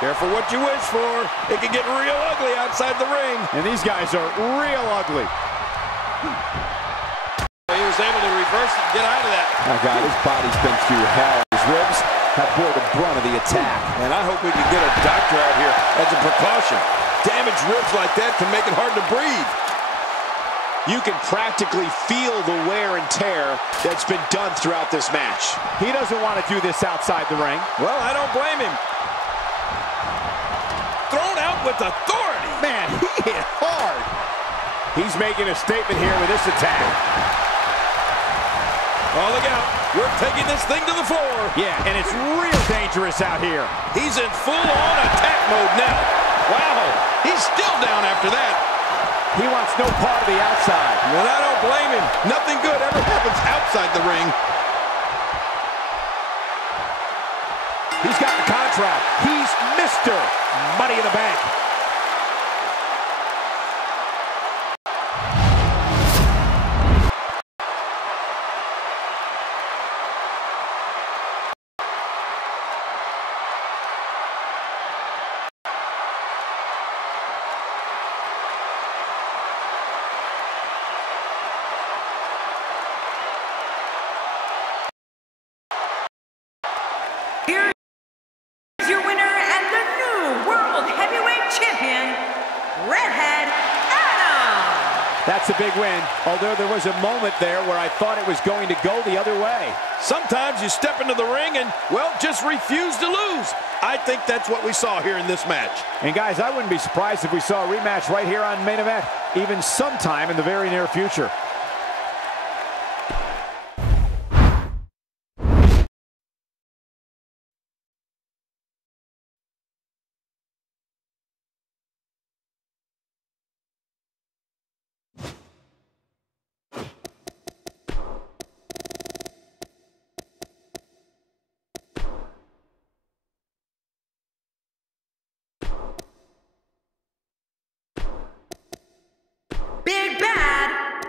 Careful what you wish for. It can get real ugly outside the ring. And these guys are real ugly. He was able to reverse it and get out of that. Oh, God, his body's been through hell. His ribs have bore the brunt of the attack. And I hope we can get a doctor out here as a precaution. Damaged ribs like that can make it hard to breathe. You can practically feel the wear and tear that's been done throughout this match. He doesn't want to do this outside the ring. Well, I don't blame him. Thrown out with authority. Man, he hit hard. He's making a statement here with this attack. Oh, look out. We're taking this thing to the floor. Yeah, and it's real dangerous out here. He's in full-on attack mode now. Wow, he's still down after that. He wants no part of the outside. And I don't blame him. Nothing good ever happens outside the ring. He's got the contract. He's Mr. Money in the Bank. Here's your winner and the new World Heavyweight Champion, Redhead Adam. That's a big win, although there was a moment there where I thought it was going to go the other way. Sometimes you step into the ring and, well, just refuse to lose. I think that's what we saw here in this match. And guys, I wouldn't be surprised if we saw a rematch right here on Main Event, even sometime in the very near future. Big Bad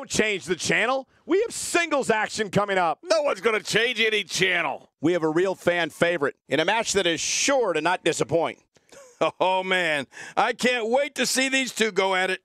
Don't change the channel. We have singles action coming up. No one's going to change any channel. We have a real fan favorite in a match that is sure to not disappoint. Oh, man. I can't wait to see these two go at it.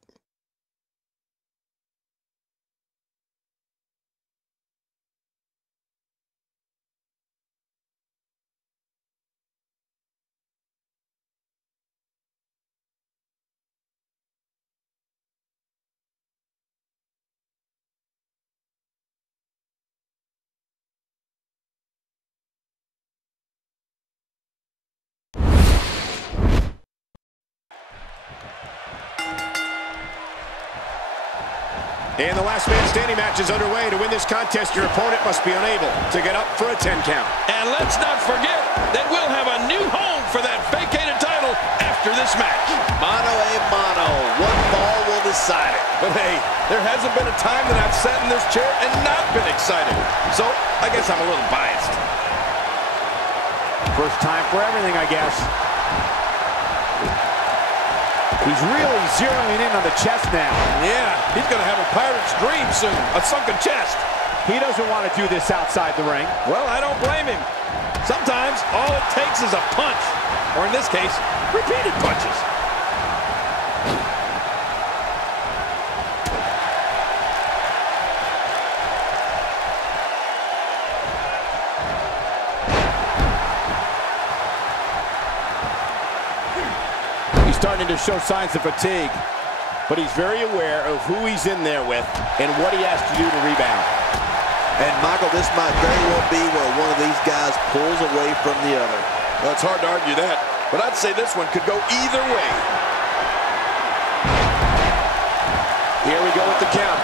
And the last man standing match is underway. To win this contest, your opponent must be unable to get up for a 10 count. And let's not forget that we'll have a new home for that vacated title after this match. Mano a mano. One ball will decide it. But hey, there hasn't been a time that I've sat in this chair and not been excited. So I guess I'm a little biased. First time for everything, I guess. He's really zeroing in on the chest now. Yeah, he's going to have a pirate's dream soon, a sunken chest. He doesn't want to do this outside the ring. Well, I don't blame him. Sometimes all it takes is a punch, or in this case, repeated punches. Starting to show signs of fatigue, but he's very aware of who he's in there with and what he has to do to rebound. And Michael, this might very well be where one of these guys pulls away from the other. Well, it's hard to argue that, but I'd say this one could go either way. Here we go with the count.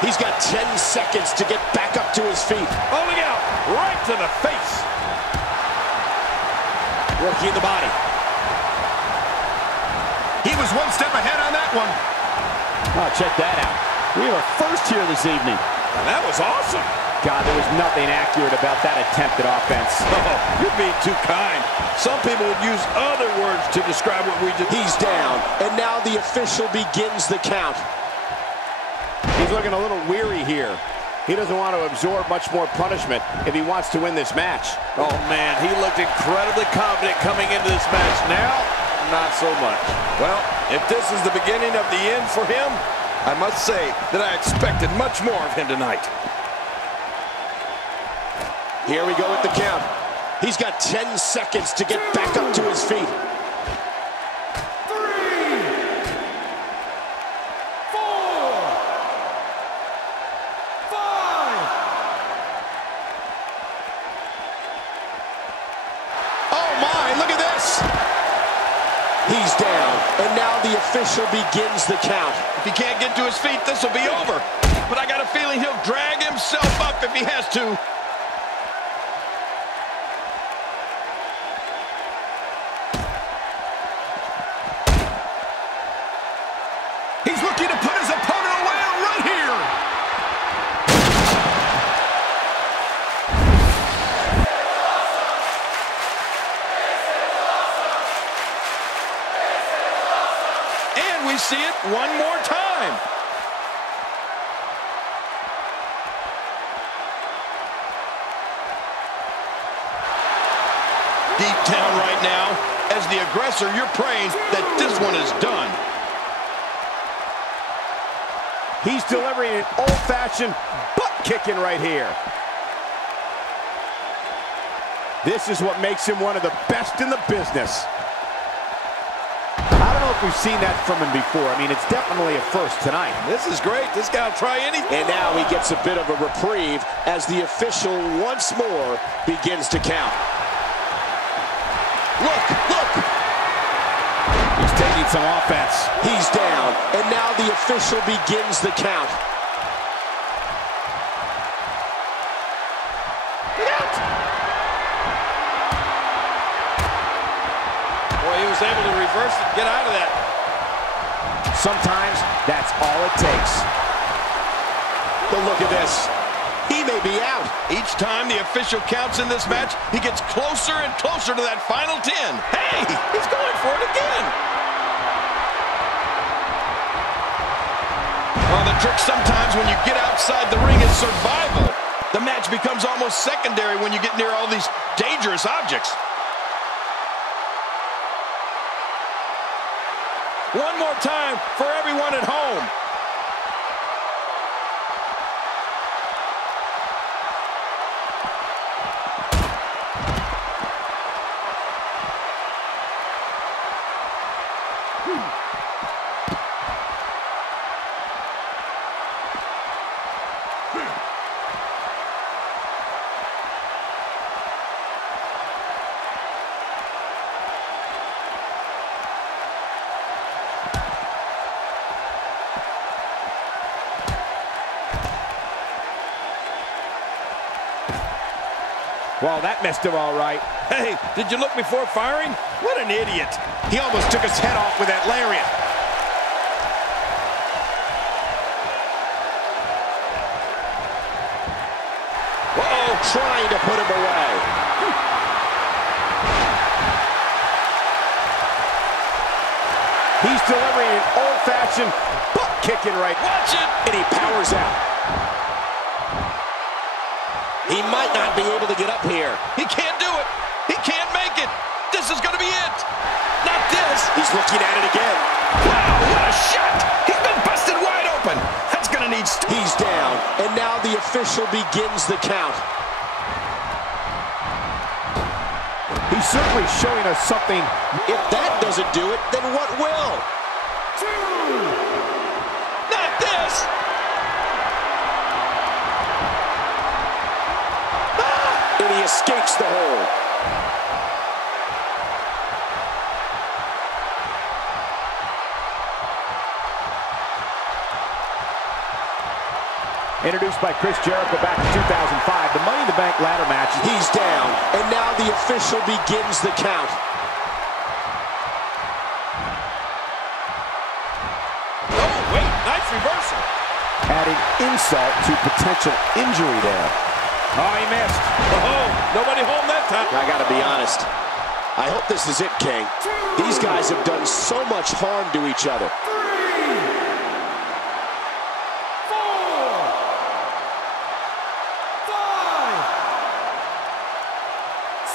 He's got 10 seconds to get back up to his feet. Oh, look out, right to the face. Working the body. He was one step ahead on that one. Oh, check that out. We have a first here this evening. And that was awesome. God, there was nothing accurate about that attempted offense. Oh, you're being too kind. Some people would use other words to describe what we did. He's down, and now the official begins the count. He's looking a little weary here. He doesn't want to absorb much more punishment if he wants to win this match. Oh, man, he looked incredibly confident coming into this match. Now, not so much. Well, if this is the beginning of the end for him, I must say that I expected much more of him tonight. Here we go with the count. He's got 10 seconds to get back up to his feet. 3, 4. He's down, and now the official begins the count. If he can't get to his feet, this will be over. But I got a feeling he'll drag himself up if he has to. He's looking to put his opponent away right here. We see it one more time. Deep down right now, as the aggressor, you're praying that this one is done. He's delivering an old-fashioned butt kicking right here. This is what makes him one of the best in the business. I don't know if we've seen that from him before. I mean, it's definitely a first tonight. This is great. This guy will try anything. And now he gets a bit of a reprieve as the official once more begins to count. Look, look. He's taking some offense. He's down, and now the official begins the count. Look out! Boy, he was able to reverse it and get out of that. Sometimes that's all it takes. But look at this. He may be out. Each time the official counts in this match, he gets closer and closer to that final 10. Hey, he's going for it again. Oh, the trick sometimes when you get outside the ring is survival. The match becomes almost secondary when you get near all these dangerous objects. One more time for everyone at home. Well, that missed him all right. Hey, did you look before firing? What an idiot. He almost took his head off with that lariat. Uh-oh, trying to put him away. He's delivering an old-fashioned butt kicking right. Watch it. And he powers out. He might not be able to get up here. He can't do it. He can't make it. This is going to be it. Not this. He's looking at it again. Wow, what a shot. He's been busted wide open. That's going to need... He's down, and now the official begins the count. He's certainly showing us something. If that doesn't do it, then what will? Not this. And he escapes the hold. Introduced by Chris Jericho back in 2005, the Money in the Bank ladder match. He's down, and now the official begins the count. Oh, wait, nice reversal. Adding insult to potential injury there. Oh, he missed. Oh, nobody home that time. I gotta be honest. I hope this is it, King. These guys have done so much harm to each other. 5,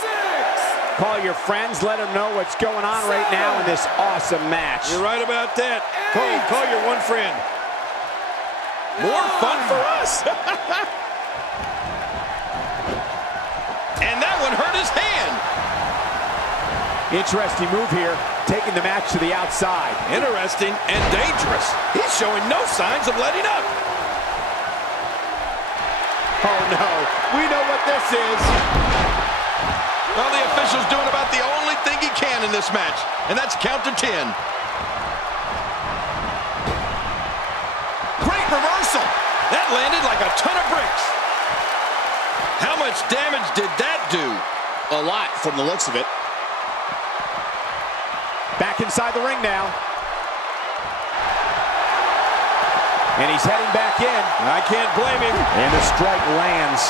6. Call your friends, let them know what's going on right now in this awesome match. You're right about that. Call your one friend. More fun for us. And that one hurt his hand. Interesting move here, taking the match to the outside. Interesting and dangerous. He's showing no signs of letting up. Oh no, we know what this is. Well, the official's doing about the only thing he can in this match, and that's count to 10. Great reversal. That landed like a ton of bricks. How much damage did that do? A lot from the looks of it. Back inside the ring now. And he's heading back in. I can't blame him. And the strike lands.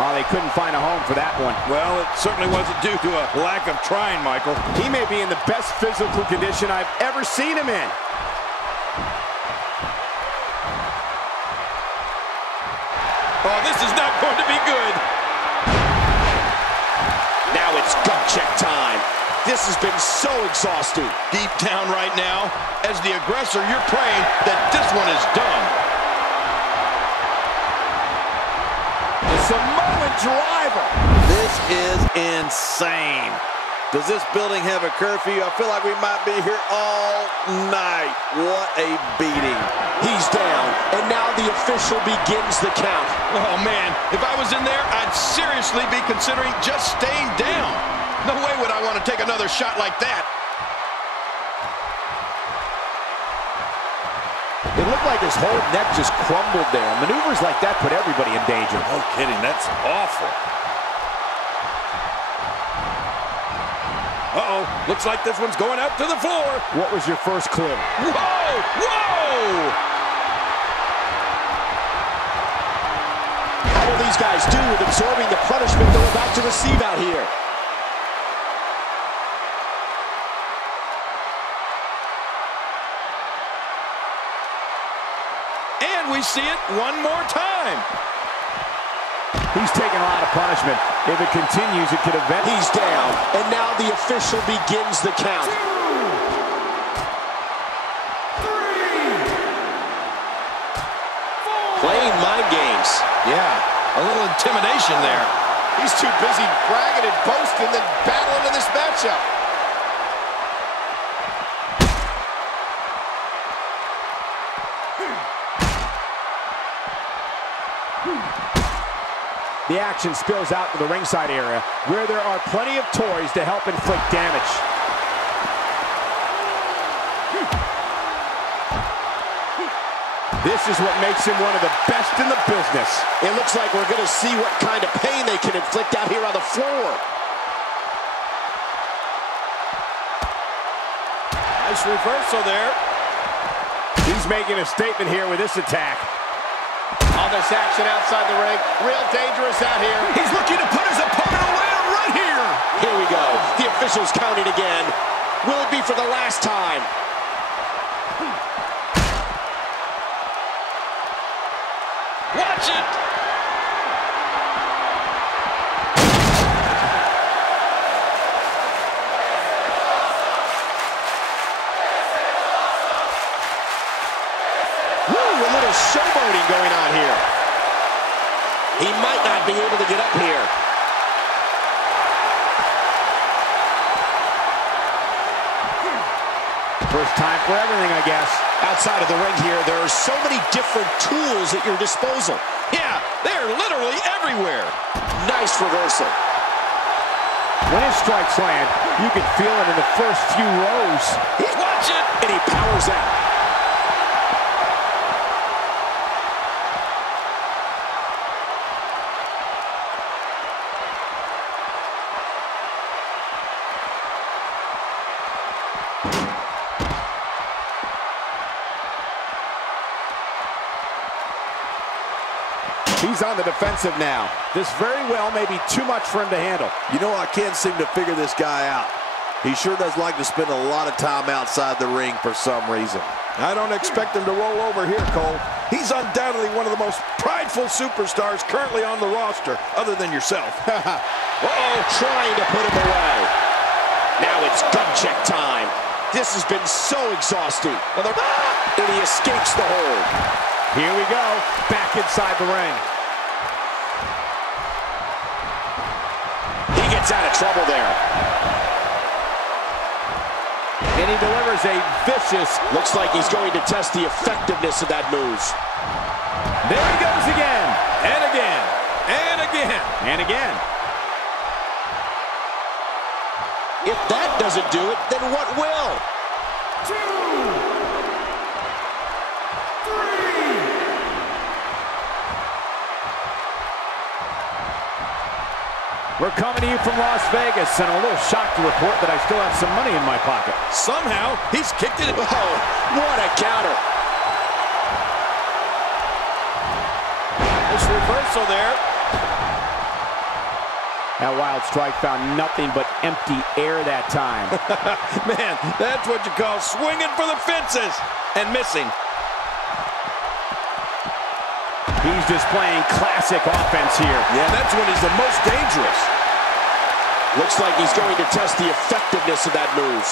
Oh, they couldn't find a home for that one. Well, it certainly wasn't due to a lack of trying, Michael. He may be in the best physical condition I've ever seen him in. Oh, this is not going to be good. Now it's gut check time. This has been so exhausting. Deep down right now, as the aggressor, you're praying that this one is done. The Samoan driver. This is insane. Does this building have a curfew? I feel like we might be here all night. What a beating. He's down, and now the official begins the count. Oh, man, if I was in there, I'd seriously be considering just staying down. No way would I want to take another shot like that. It looked like his whole neck just crumbled there. Maneuvers like that put everybody in danger. No kidding, that's awful. Uh-oh, looks like this one's going out to the floor. What was your first clue? Whoa, whoa! How will these guys do with absorbing the punishment they're about to receive out here? And we see it one more time. He's taking a lot of punishment. If it continues, it could eventually... He's down, and now the official begins the count. 2, 3, 4. Playing mind games. Yeah, a little intimidation there. He's too busy bragging and boasting than battling in this matchup. The action spills out to the ringside area, where there are plenty of toys to help inflict damage. This is what makes him one of the best in the business. It looks like we're going to see what kind of pain they can inflict out here on the floor. Nice reversal there. He's making a statement here with this attack. All this action outside the ring, real dangerous out here. He's looking to put his opponent away right here. Here we go. The official's counting again. Will it be for the last time? Watch it. Woo, a little showboating going on here. He might not be able to get up here. First time for everything, I guess. Outside of the ring here, there are so many different tools at your disposal. Yeah, they're literally everywhere. Nice reversal. When his strikes land, you can feel it in the first few rows. Watch it. And he powers out. He's on the defensive now. This very well may be too much for him to handle. You know, I can't seem to figure this guy out. He sure does like to spend a lot of time outside the ring for some reason. I don't expect him to roll over here, Cole. He's undoubtedly one of the most prideful superstars currently on the roster, other than yourself. Uh-oh, trying to put him away. Now it's gun check time. This has been so exhausting. And he escapes the hold. Here we go, back inside the ring. He gets out of trouble there. And he delivers a vicious... Looks like he's going to test the effectiveness of that move. There he goes again. And again. And again. And again. If that doesn't do it, then what will? 2, 3. We're coming to you from Las Vegas, and a little shocked to report that I still have some money in my pocket. Somehow, he's kicked it. Oh, what a counter. Nice reversal there. That wild strike found nothing but empty air that time. Man, that's what you call swinging for the fences and missing. He's displaying classic offense here. Yeah, that's when he's the most dangerous. Looks like he's going to test the effectiveness of that move.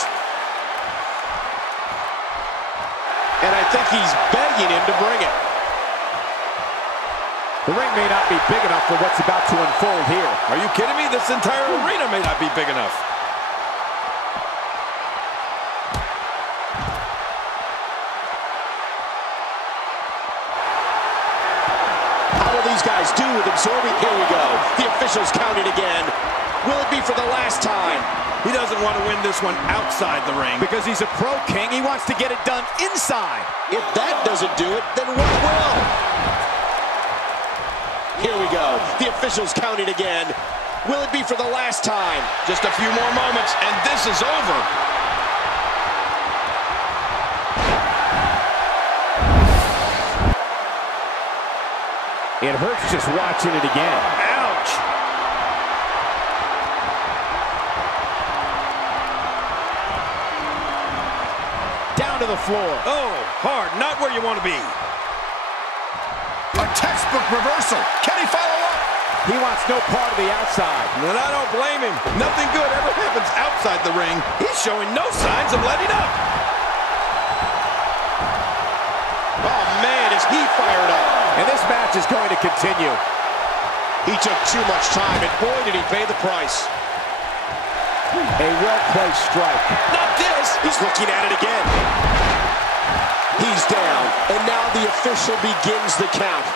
And I think he's begging him to bring it. The ring may not be big enough for what's about to unfold here. Are you kidding me? This entire arena may not be big enough. How will these guys do with absorbing? Here we go. The official's counting again. Will it be for the last time? He doesn't want to win this one outside the ring. Because he's a pro king, he wants to get it done inside. If that doesn't do it, then what will? Here we go. The official's counting again. Will it be for the last time? Just a few more moments, and this is over. It hurts just watching it again. Ouch. Down to the floor. Oh, hard. Not where you want to be. A textbook reversal. Can he follow up? He wants no part of the outside. And I don't blame him. Nothing good ever happens outside the ring. He's showing no signs of letting up. Oh, man, is he fired up. And this match is going to continue. He took too much time, and boy, did he pay the price. A well-placed strike. Not this. He's looking at it again. He's down, and now the official begins the count.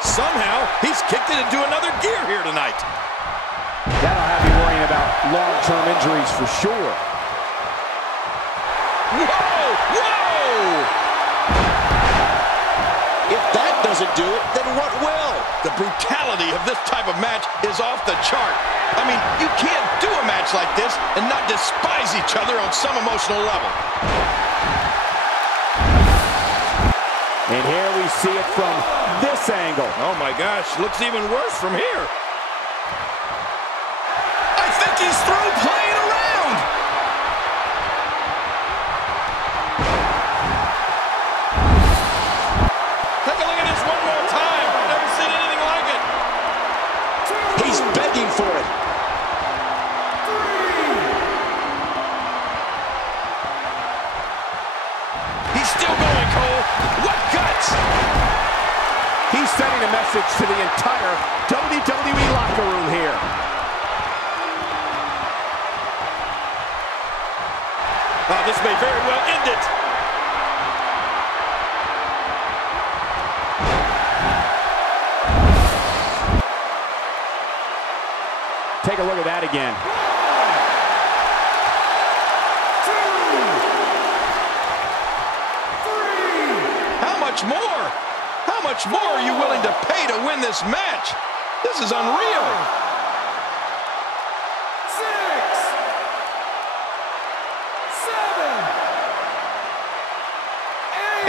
Somehow, he's kicked it into another gear here tonight. That'll have you worrying about long-term injuries for sure. Whoa! Whoa! If that doesn't do it, then what will? The brutality of this type of match is off the chart. I mean, you can't do a match like this and not despise each other on some emotional level. And here we see it from this angle. Oh my gosh, looks even worse from here. I think he's through playing around. Take a look at this one more time. I've never seen anything like it. He's begging for it. He's still going, Cole. What guts! He's sending a message to the entire WWE locker room here. Oh, this may very well end it. Take a look at that again. How much more? How much more are you willing to pay to win this match? This is unreal. 6, 7,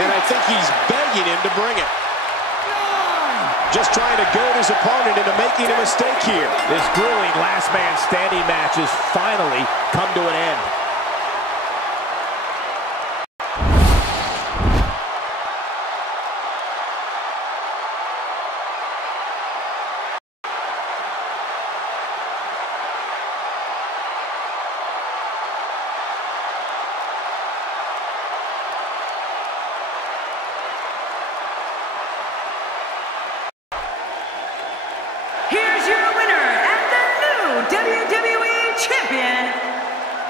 8, And I think he's begging him to bring it. 9. Just trying to goad his opponent into making a mistake here. This grueling last man standing match has finally come to an end. Here's your winner and the new WWE Champion,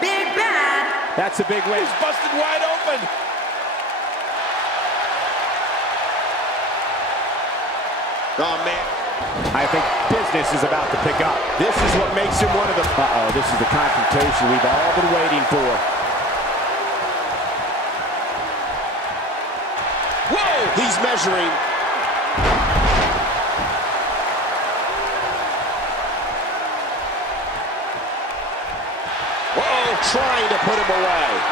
Big Bad. That's a big win. He's busted wide open. Oh, man. I think business is about to pick up. This is what makes him one of the... Uh-oh, this is the confrontation we've all been waiting for. Whoa! He's measuring. Whoa! Trying to put him away.